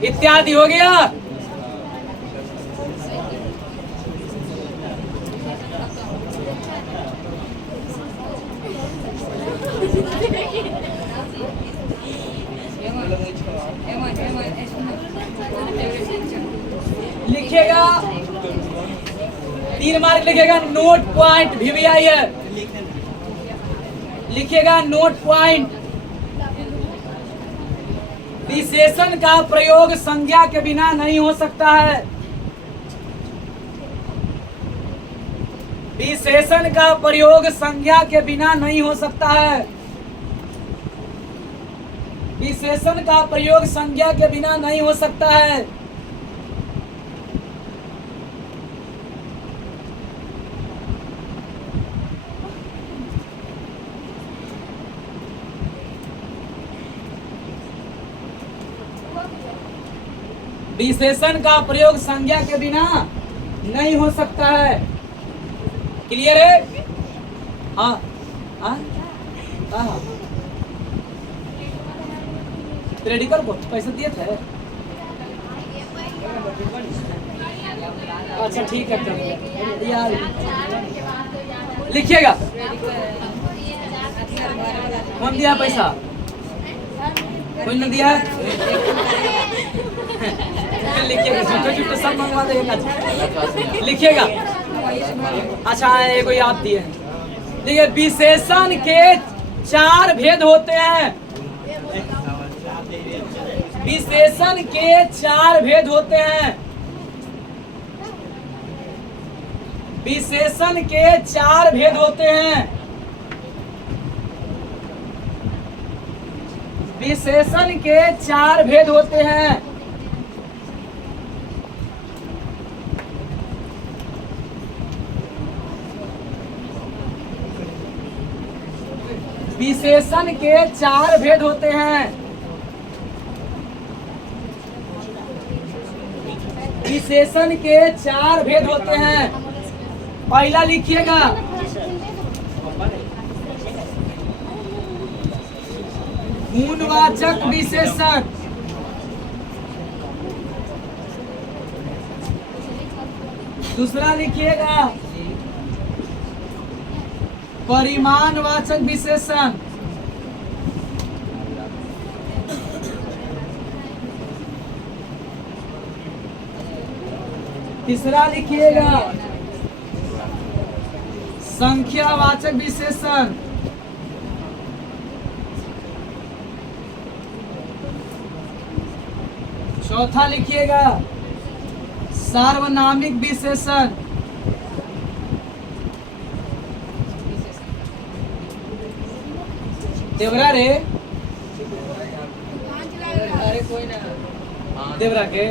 इत्यादि। हो गया। लिखिएगा 3 मार्क लिखिएगा नोट पॉइंट भी आई है। लिखिएगा नोट पॉइंट। विशेषण का प्रयोग संज्ञा के बिना नहीं हो सकता है। विशेषण का प्रयोग संज्ञा के बिना नहीं हो सकता है। विशेषण का प्रयोग संज्ञा के बिना नहीं हो सकता है। विशेषण का प्रयोग संज्ञा के बिना नहीं हो सकता है। क्लियर है। हाँ हाँ हाँ रेडी कर बोल पैसा दिए थे। अच्छा ठीक है यार लिखिएगा कौन दिया पैसा कोई ने दिया है? लिखिएगा, झूठे झूठे सब मंगवा देगा। लिखिएगा। अच्छा एक कोई आप दिए हैं। देखिए विशेषण के 4 भेद होते हैं। विशेषण के 4 भेद होते हैं। विशेषण के 4 भेद होते हैं। विशेषण के 4 भेद होते हैं। विशेषण के 4 भेद होते हैं। विशेषण के 4 भेद होते हैं। पहला लिखिएगा, गुणवाचक विशेषण। दूसरा लिखिएगा, परिमाणवाचक विशेषण। तीसरा लिखिएगा, संख्यावाचक विशेषण। चौथा लिखिएगा, सार्वनामिक विशेषण। देवरा रे, अरे कोई ना देवरा के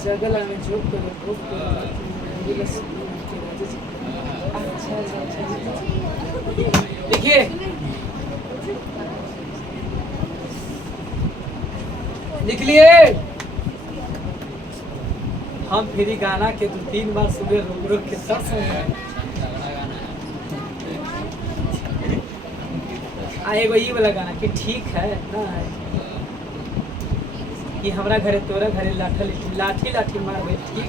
जगला में झोंक कर देखिए, लिख लिए। हम फिर गाना के 2-3 बार सुबह रुक रुक के सब सुन रहे हैं। एगो ये वाला गाना कि ठीक है ना है कि हमरा घरे तोरा घरे लाठी लाठी मारबे, ठीक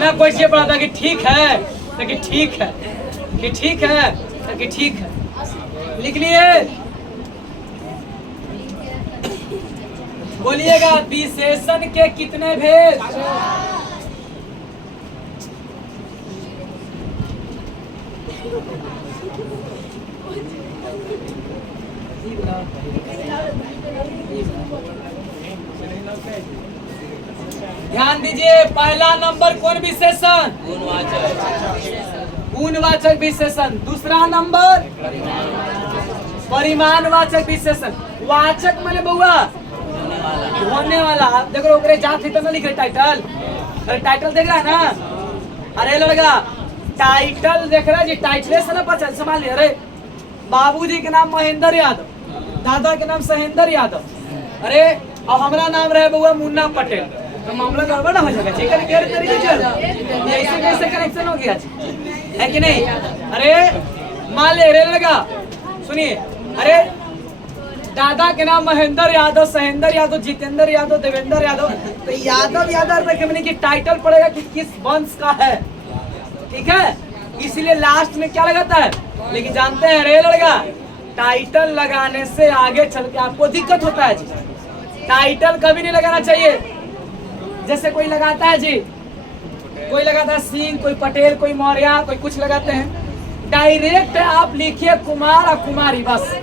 ना कोई से पढ़ा था कि ठीक है तो कि ठीक है, कि ठीक है तो कि ठीक है। लिख लिए। बोलिएगा, विशेषण के कितने भेद? ध्यान दीजिए, पहला नंबर कौन विशेषण? गुणवाचक विशेषण। दूसरा नंबर परिमाणवाचक विशेषण। वाचक माने बउआ होने वाला। देखो ओकरे जात तो लिख रहे टाइटल, अरे टाइटल देख रहा है ना? अरे लड़का टाइटल देख रहा है जी, टाइटल से ना पता संभाल लिया। अरे बाबूजी के नाम महेंद्र यादव, दादा के नाम सहेंद्र यादव, अरे अब हमारा नाम रहे बउआ मुन्ना पटेल, तो मामला गड़बड़ ना हो जाएगा। ठीक है, ऐसे कैसे कनेक्शन हो गया है कि नहीं? अरे मान ले रे लगा, सुनिए, अरे दादा के नाम महेंद्र यादव, सहेंद्र यादव, जितेंद्र यादव, देवेंद्र यादव, तो यादव यादव रखे की टाइटल पड़ेगा कि किस वंश का है। ठीक है, इसलिए लास्ट में क्या लगाता है। लेकिन जानते हैं रे लड़का, टाइटल लगाने से आगे चल के आपको दिक्कत होता है जी। टाइटल कभी नहीं लगाना चाहिए। जैसे कोई लगाता है जी, कोई लगाता है सिंह, कोई पटेल, कोई मौर्य, कोई कुछ लगाते हैं। डायरेक्ट आप लिखिए कुमार और कुमारी बस।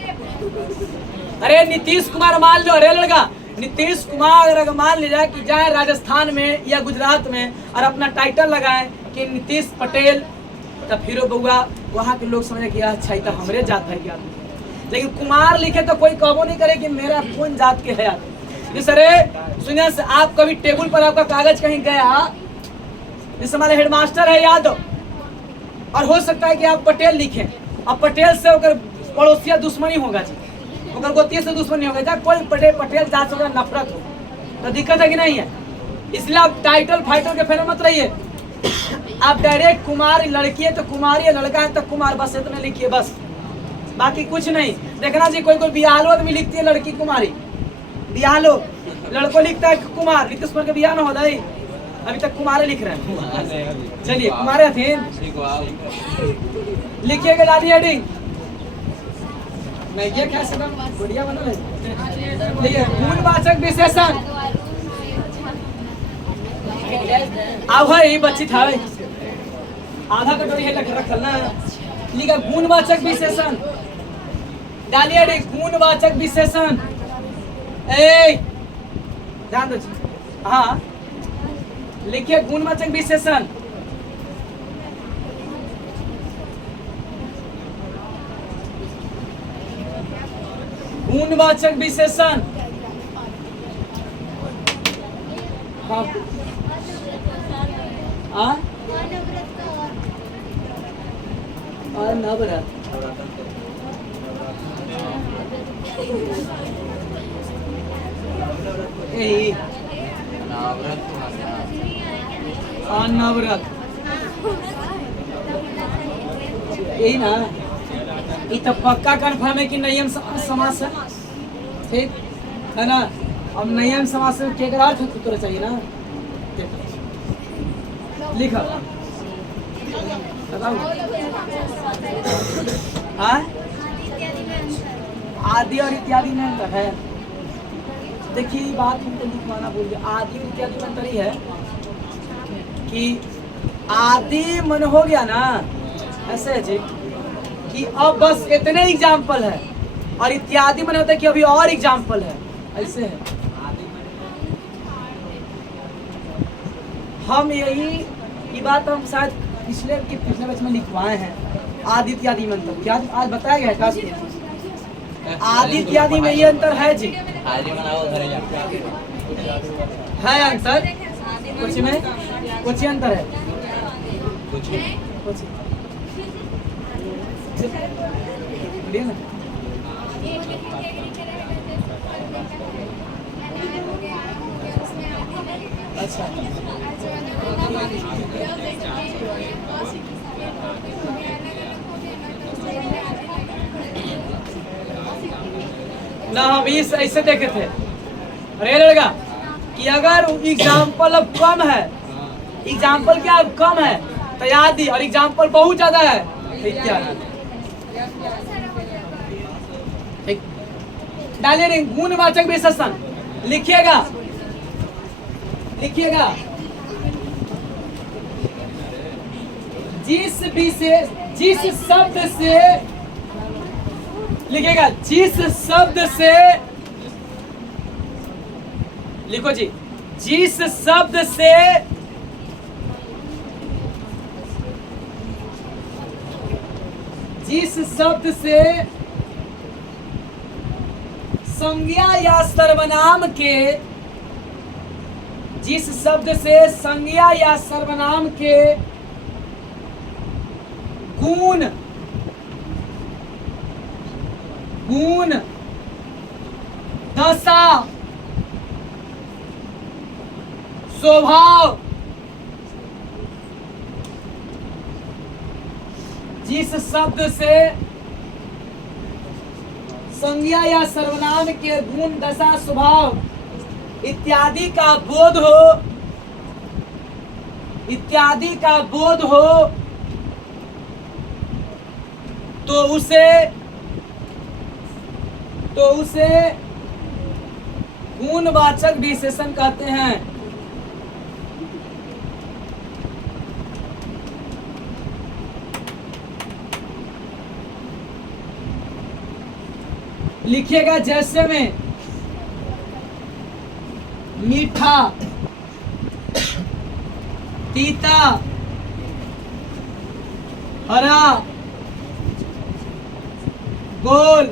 अरे नीतीश कुमार मान लो, अरे लड़का नीतीश कुमार अगर मान लिया कि जाए राजस्थान में या गुजरात में और अपना टाइटल लगाए कि नीतीश पटेल, तो फिर बउआ वहाँ के लोग समझे कि अच्छा तो हमरे जात है क्या। लेकिन कुमार लिखे तो कोई कहो नहीं करे कि मेरा कौन जात के है। जैसे अरे सुनिए, आप कभी टेबल पर आपका कागज कहीं गया, जैसे हमारे हेडमास्टर है यादव, और हो सकता है कि आप पटेल लिखें, अब पटेल से होकर पड़ोसिया दुश्मनी होगा जी, होकर गोतिया से दुश्मनी होगा, चाहे कोई पटेल जात से नफरत हो, तो दिक्कत है कि नहीं है। इसलिए आप टाइटल फाइटल के फेर मत रहिए। आप डायरेक्ट कुमार लड़की है तो कुमारी है, लड़का है तो कुमार, बस इतना लिखिए बस, बाकी कुछ नहीं। देखना जी, कोई कोई बिहालो आदमी लिखती है लड़की कुमारी, बिहालो लड़को लिखता है कुमार, नीतीश कुमार के बिहार न हो जाए अभी तक कुमारे लिख रहे हैं। चलिए कुमारे थे, लिखिएगा दादी हेडिंग। नहीं ये कैसे बढ़िया बना है। देखिए गुणवाचक विशेषण। अब है बच्ची था आधा कटोरी है रखल ना। लिखा गुणवाचक विशेषण, डालिए रे गुणवाचक विशेषण। ए ध्यान दो। हाँ लिखिए गुणवाचक विशेषण। गुणवाचक विशेषण। हाँ नवरत नवरत यही ना। ये तो पक्का कंफर्म है कि नियम समास है, ठीक है ना। अब नियम समास में क्या अर्थ उत्तर चाहिए ना। लिखा बताओ। हाँ आदि और इत्यादि में अंतर है। देखिए बात हमको लिखवाना भूल गया। आदि और इत्यादि में अंतर ही है कि आदि मन हो गया ना ऐसे है जी कि अब बस इतने एग्जाम्पल है, और इत्यादि मन होता है कि अभी और एग्जाम्पल है, ऐसे है। हम ये बात हम शायद पिछले बैच में लिखवाए हैं। आदि इत्यादि में अंतर क्या आज बताया गया है काश आदि इत्यादि में ये अंतर है जी। है अंतर कुछ में कुछ अंतर है कुछ बोलिए ना। अच्छा ना हम इस ऐसे देखे थे अरे लड़का कि अगर एग्जाम्पल अब कम है, एग्जाम्पल क्या अब कम है तो याद और एग्जाम्पल बहुत ज्यादा है तो इत्यादि। ठीक डालिए गुणवाचक विशेषण। लिखिएगा लिखिएगा जिस शब्द से लिखिएगा जिस शब्द से लिखो जी जिस शब्द से संज्ञा या सर्वनाम के जिस शब्द से संज्ञा या सर्वनाम के गुण दशा स्वभाव जिस शब्द से संज्ञा या सर्वनाम के गुण दशा स्वभाव इत्यादि का बोध हो तो उसे गुणवाचक विशेषण कहते हैं। लिखिएगा जैसे में मीठा, तीता, हरा, गोल,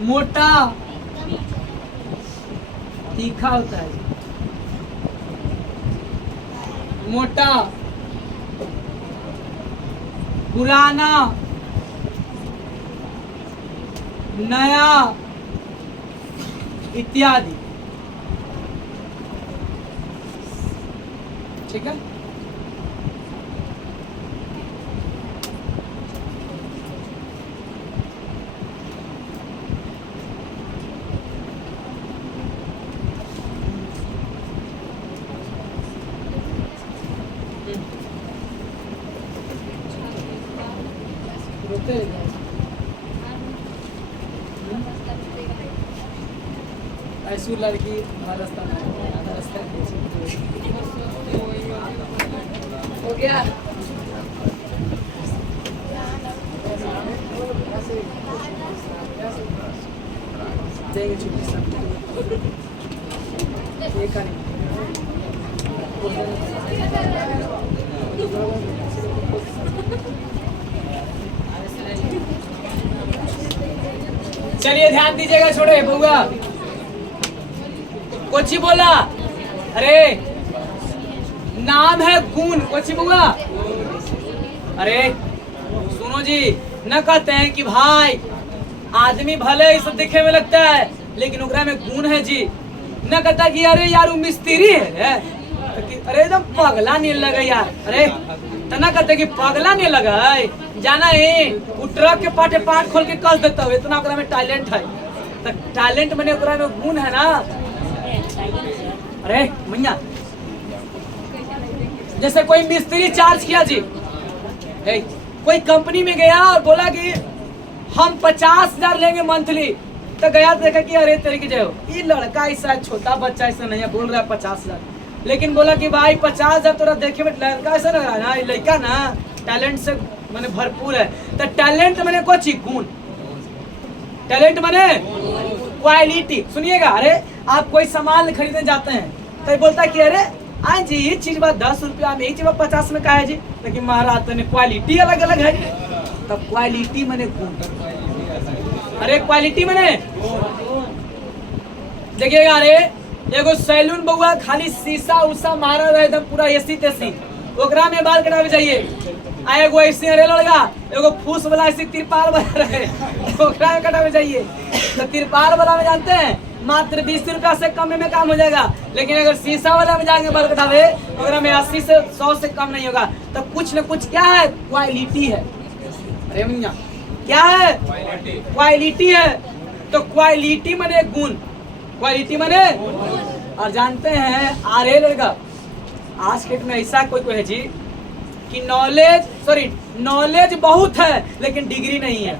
मोटा, तीखा होता है मोटा, पुराना, नया इत्यादि। ठीक है रोते ऐसी लड़की हमारा रास्ता नहीं, आधा रास्ता हो गया। देंगे छुट्टी सब ये करेंगे। चलिए ध्यान दीजिएगा, छोड़े बउआ कोची बोला, अरे नाम है गुण, कोची बउआ, अरे सुनो जी, न कहते हैं कि भाई आदमी भले ही सब दिखे में लगता है लेकिन ओकरा में गुण है जी। न कहता कि अरे यार वो मिस्त्री है, अरे एकदम पगला नहीं लगा यार, अरे तो न कहते कि पगला नहीं लगा है, जाना है वो ट्रक के पाटे पाट खोल के कस देता हो, इतना ओकरा में टैलेंट है। तो टैलेंट मैंने ओकरा में गुण है ना। अरे मैया जैसे कोई मिस्त्री चार्ज किया जी, कोई कंपनी में गया और बोला कि हम 50,000 लेंगे मंथली, तो गया देखा कि अरे तेरे की जय हो, ये लड़का ऐसा छोटा बच्चा ऐसा नहीं है, बोल रहा है 50,000, लेकिन बोला कि भाई 50,000 तोरा देखे में लड़का ऐसा लग रहा है ना, ये लड़का ना टैलेंट से मैंने भरपूर है। तो टैलेंट मैंने कुछ गुण, टैलेंट मैंने क्वालिटी। सुनिएगा, अरे आप कोई सामान खरीदने जाते हैं तो बोलता है कि अरे हाँ जी ये चीज बात 10 रुपया में, ये चीज 50 में का है जी, लेकिन महाराज तो क्वालिटी अलग अलग है। तब क्वालिटी मैंने गुण, अरे क्वालिटी मैंने देखिएगा, अरे एगो सैलून बउआ खाली शीशा उषा मारा रहे एकदम पूरा एसी तेसी, ओकरा में बाल कटावे जाइए। आ एगो ऐसे अरे लड़का एगो फूस वाला ऐसे तिरपाल वाला रहे, ओकरा में कटावे जाइए। तो तिरपाल वाला में जानते हैं मात्र 20 रुपया से कम में काम हो जाएगा, लेकिन अगर शीशा वाला में जाएंगे बाल कटावे ओकरा में 80 से 100 से कम नहीं होगा। तो कुछ न कुछ क्या है, क्वालिटी है। अरे मियां क्या है, क्वालिटी है। तो क्वालिटी माने गुण, क्वालिटी माने। और जानते हैं अरे लड़का आज के में ऐसा कोई है जी कि नॉलेज बहुत है लेकिन डिग्री नहीं है,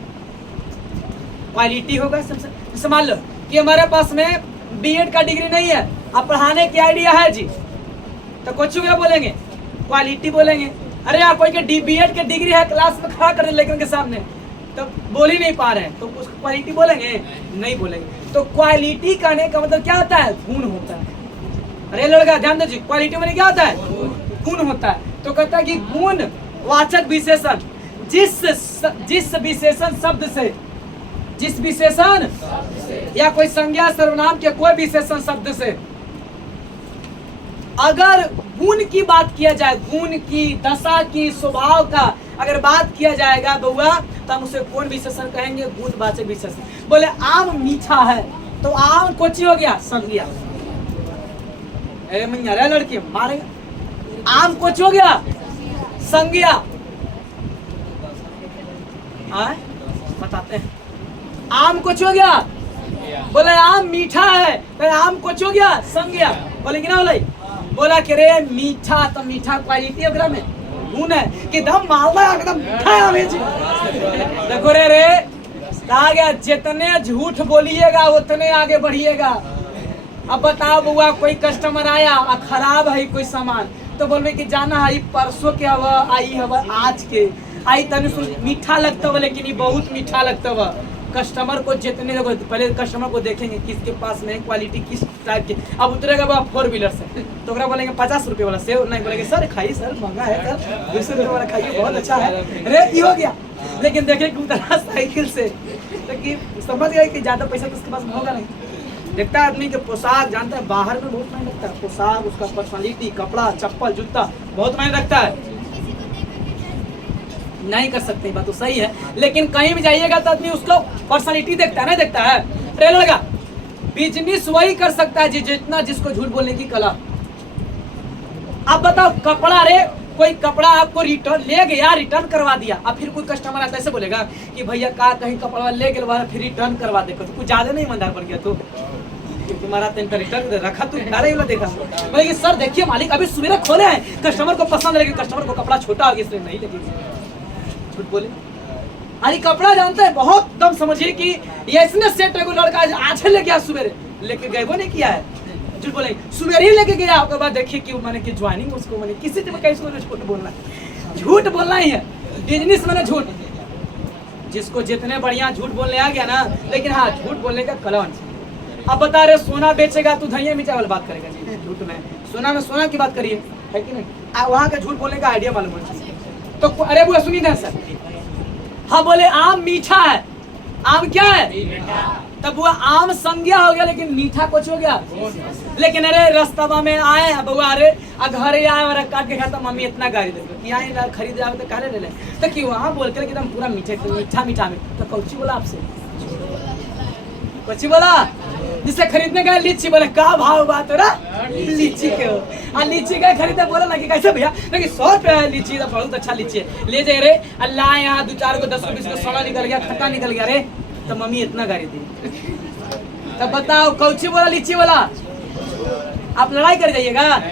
क्वालिटी होगा सबसे। जैसे मान लो कि हमारे पास में बीएड का डिग्री नहीं है, अब पढ़ाने की आइडिया है जी, तो कुछ क्या बोलेंगे, क्वालिटी बोलेंगे। अरे आप कोई के बीएड के डिग्री है, क्लास में खड़ा कर लेकिन के सामने तो बोल ही नहीं पा रहे हैं, तो उसको क्वालिटी बोलेंगे, नहीं बोलेंगे। तो क्वालिटी कहने का मतलब क्या होता है, गुण होता है। अरे लड़का ध्यान दो जी, क्वालिटी में क्या होता है, गुण होता है। तो कहता है कि गुण वाचक विशेषण, जिस विशेषण शब्द से, जिस विशेषण या कोई संज्ञा सर्वनाम के कोई विशेषण शब्द से अगर गुण की बात किया जाए, गुण की, दशा की, स्वभाव का अगर बात किया जाएगा बउआ, तो हम उसे कौन विशेषण कहेंगे, गुणवाचक विशेषण। बोले आम मीठा है तो आम कोची हो गया, संज्ञा। मैया लड़की मारेगा, आम कोची हो गया, संज्ञा। बताते हैं आम कोची हो गया, बोले आम मीठा है तो आम कोची हो गया, संज्ञा। बोले कि ना बोले, बोला कि रे मीठा, तो मीठा क्वालिटी है में, गुण है कि दम मालदा एकदम मीठा है। देखो रे कहा गया जितने झूठ बोलिएगा उतने आगे बढ़िएगा। अब बताओ बुआ, कोई कस्टमर आया और खराब है कोई सामान, तो बोलबे कि जाना है परसों के हवा आई हवा आज के आई, तने मीठा लगता है लेकिन ये बहुत मीठा लगता है। कस्टमर को जितने पहले कस्टमर को देखेंगे किसके पास में क्वालिटी किस टाइप की। अब उतरेगा वो 4 व्हीलर से तो बोलेंगे 50 रुपये वाला सेव, नहीं बोलेंगे सर खाइए सर महंगा है सर, 200 रुपये वाला खाइए बहुत अच्छा है, अरे ये हो गया। लेकिन देखे कि उतरा साइकिल से तो कि समझ गए कि ज़्यादा पैसा तो उसके पास में होगा नहीं। देखता है आदमी के पोशाक, जानता है बाहर में बहुत मायने रखता है, पोशाक, उसका पर्सनालिटी, कपड़ा, चप्पल, जूता बहुत मायने रखता है। नहीं कर सकते, बात तो सही है, लेकिन कहीं भी जाइएगा तो आदमी उसको पर्सनालिटी देखता है, नहीं देखता है। अरे लड़का बिजनेस वही कर सकता है जितना जिसको झूठ बोलने की कला। अब बताओ कपड़ा, रे कोई कपड़ा आपको रिटर्न ले गया, रिटर्न करवा दिया, अब फिर कोई कस्टमर आता ऐसे बोलेगा कि भैया का कहीं कपड़ा ले गया फिर रिटर्न करवा दे, कुछ ज्यादा नहीं ईमानदार पड़ गया तो तुम्हारा रिटर्न रखा तू डाले वाला देखा। बोले कि सर देखिए मालिक अभी सवेरे खोले हैं, कस्टमर को पसंद लगे, कस्टमर को कपड़ा छोटा हो गया इसलिए नहीं लगेगी, झूठ बोले। अरे कपड़ा जानते हैं बहुत दम, समझिए कि ये इसने सेट है, लड़का आज लेके गया सवेरे, लेके गए वो नहीं किया है, झूठ बोले सवेरे ही लेके गया, उसके बाद देखिए कि मैंने कि ज्वाइनिंग उसको मैंने किसी से कैसे झूठ बोलना, झूठ बोलना ही है बिजनेस में, झूठ। जिसको जितने बढ़िया झूठ बोलने आ गया ना, लेकिन हाँ झूठ बोलने का कला होना चाहिए। अब बता रहे सोना बेचेगा तू धनिया मिर्चा वाली बात करेगा जी, झूठ में सोना में सोना की बात करिए, है कि नहीं? वहाँ का झूठ बोलने का आइडिया मालूम होना चाहिए। तो अरे बुआ सुनिए ना सर, हाँ बोले आम मीठा है, आम क्या है? तब वो आम संज्ञा हो गया, लेकिन मीठा कुछ हो गया। लेकिन अरे रास्ता में आए बउआ, अरे घर आए और काट के खाता, मम्मी इतना गाड़ी दे कि यहाँ खरीद आवे तो काहे ले ले, तो कि वहाँ बोल कर एकदम पूरा मीठे मीठा मीठा में, तो कौची बोला आपसे, कौची बोला? जिसे खरीदने गए लीची, बोले का भाव बात हो रहा लीची के हो, हाँ लीची गए खरीदे, बोला ना कि कैसे भैया, लेकिन 100 रुपया है लीची, तो बहुत अच्छा लीची है, ले जाए रे अल्लाह, यहाँ 2-4 को 10 को 20 को सोना निकल गया, खट्टा निकल गया रे, तो मम्मी इतना गाड़ी दी। तब बताओ कौची बोला लीची बोला? आप लड़ाई कर जाइएगा।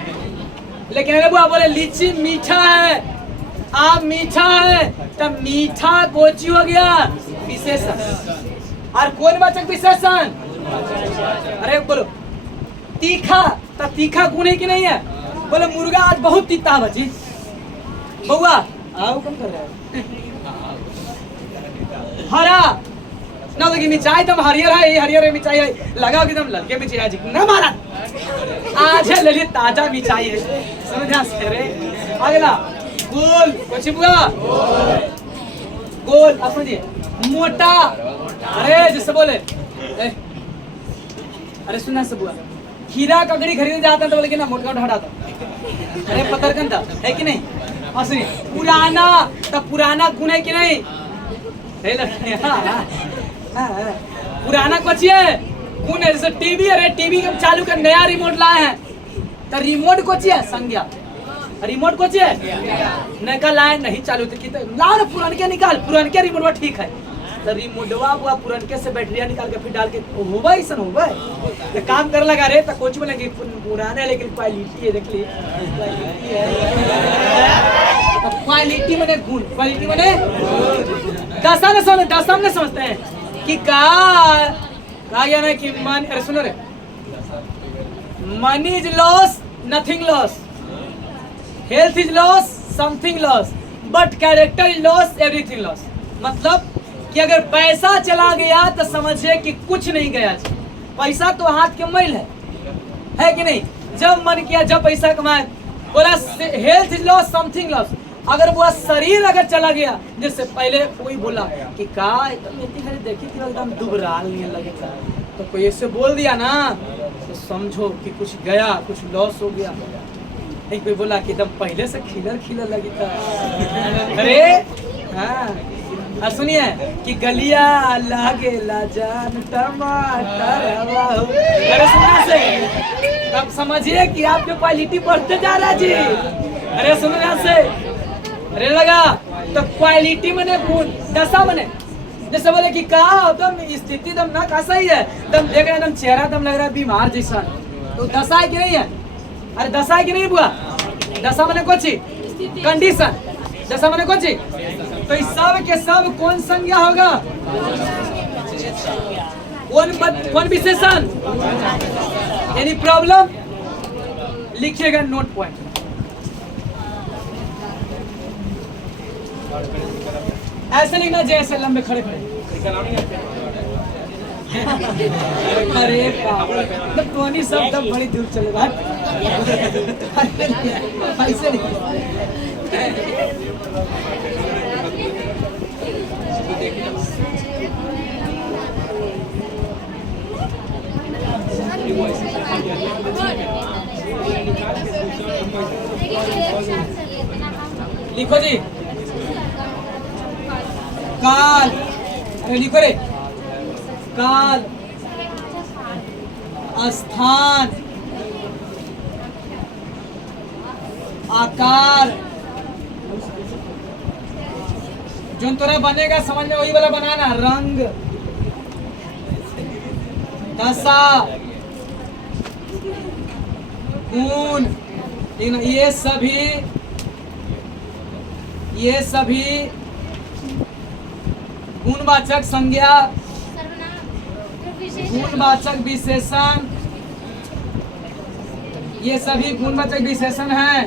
लेकिन अरे बुआ बोले लीची मीठा है, आम मीठा है, तब मीठा कोची हो गया विशेषण, और कौन वाचक विशेषण? अरे बोलो तीखा, तब तीखा गुण है कि नहीं है? बोले मुर्गा आज बहुत तीता बची, बउआ आओ कम कर रहे हो। हरा ना लगी मिर्चाई, तुम हरियर है, ये हरियर मिर्चाई है, लगा कि तुम लड़के मिर्चाई जी ना मारा, आज है ललित ताजा मिर्चाई है, समझा से रे। अगला गोल, कुछ बुआ गोल, आप समझिए मोटा, अरे जिससे बोले अरे सुनना से बुआ, खीरा ककड़ी खरीदने जाते हैं तो बोले कि ना मोटका हटाता, अरे पतरकन था है कि नहीं? और सुनिए पुराना, तब पुराना गुण है कि नहीं? पुराना कुछ है गुण है, जैसे टीवी, अरे टीवी का चालू कर नया रिमोट लाए हैं, तो रिमोट को चाहिए संज्ञा, रिमोट को चाहिए नया का लाए नहीं चालू, तो लाओ ना पुरान के निकाल, पुरान के रिमोट ठीक है, तो रिमोटवा बुआ पुरान के से बैटरिया निकाल के फिर डाल के होगा ऐसा होगा, तो काम कर लगा रे, तो कुछ बोले कि पुराने लेकिन क्वालिटी है, देख ली क्वालिटी मैंने गुण, क्वालिटी मैंने दशा में समझते हैं कि कहा गया ना कि मन, अरे सुनो रे, money is loss nothing loss, health is loss something loss, but character is loss everything loss. मतलब कि अगर पैसा चला गया तो समझिए कि कुछ नहीं गया, पैसा तो हाथ के मैल है कि नहीं? जब मन किया जब पैसा कमाए, बोला health is loss something loss, अगर वो शरीर अगर चला गया, जैसे पहले कोई बोला कि का एकदम देखी थी एकदम दुबराल नहीं लगेगा, तो कोई ऐसे बोल दिया ना तो समझो कि कुछ गया, कुछ लॉस हो गया। नहीं कोई बोला कि एकदम पहले से खिलर लगी था, अरे हाँ सुनिए कि गलिया लागेला जान टमाटर, अरे सुनने से तब समझिए कि आपके क्वालिटी बढ़ते जा रहा जी। अरे सुनने से अरे लगा तो क्वालिटी मने गुण, दशा मने, जैसे बोले कि का दम स्थिति दम ना कैसा ही है, दम देख रहे दम चेहरा दम लग रहा है बीमार जैसा, तो दशा है कि नहीं है? अरे दशा है कि नहीं बुआ? दशा मने कुछ कंडीशन, दशा मने कुछ, तो इस सब के सब कौन संज्ञा होगा? कौन विशेषण? यानी प्रॉब्लम लिखिएगा नोट पॉइंट। ऐसे लिखना जैसे लंबे खड़े अरे तो टोनी सब तब बड़ी दूर चले भाई, ऐसे लिखो जी, काल, अरे लिखो रे, काल, स्थान, आकार, जो तोरा बनेगा समझ में वही वाला बनाना, रंग, दशा, गुण, ये सभी गुणवाचक संज्ञा, गुणवाचक विशेषण, ये सभी गुणवाचक विशेषण हैं।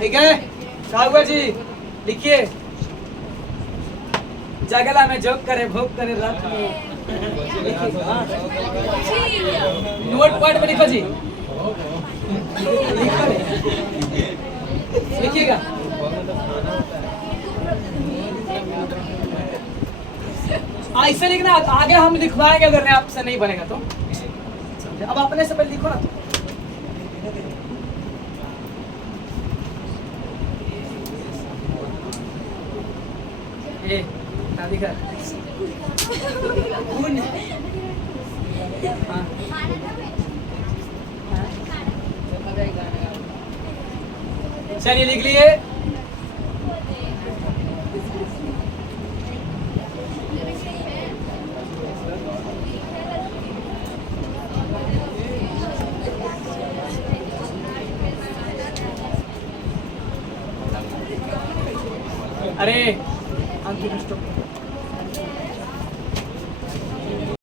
ठीक है, क्या हुआ जी? लिखिए, जगला में जोक करे भोग करे रात में। नोट पॉइंट में लिखो जी, लिखिएगा। ऐसे लिखना, आगे हम लिखवाएंगे अगर आपसे नहीं बनेगा तो। अब अपने से पहले लिखो ना। राधिका चलिए लिख लिए। अरे अंकित स्टॉप।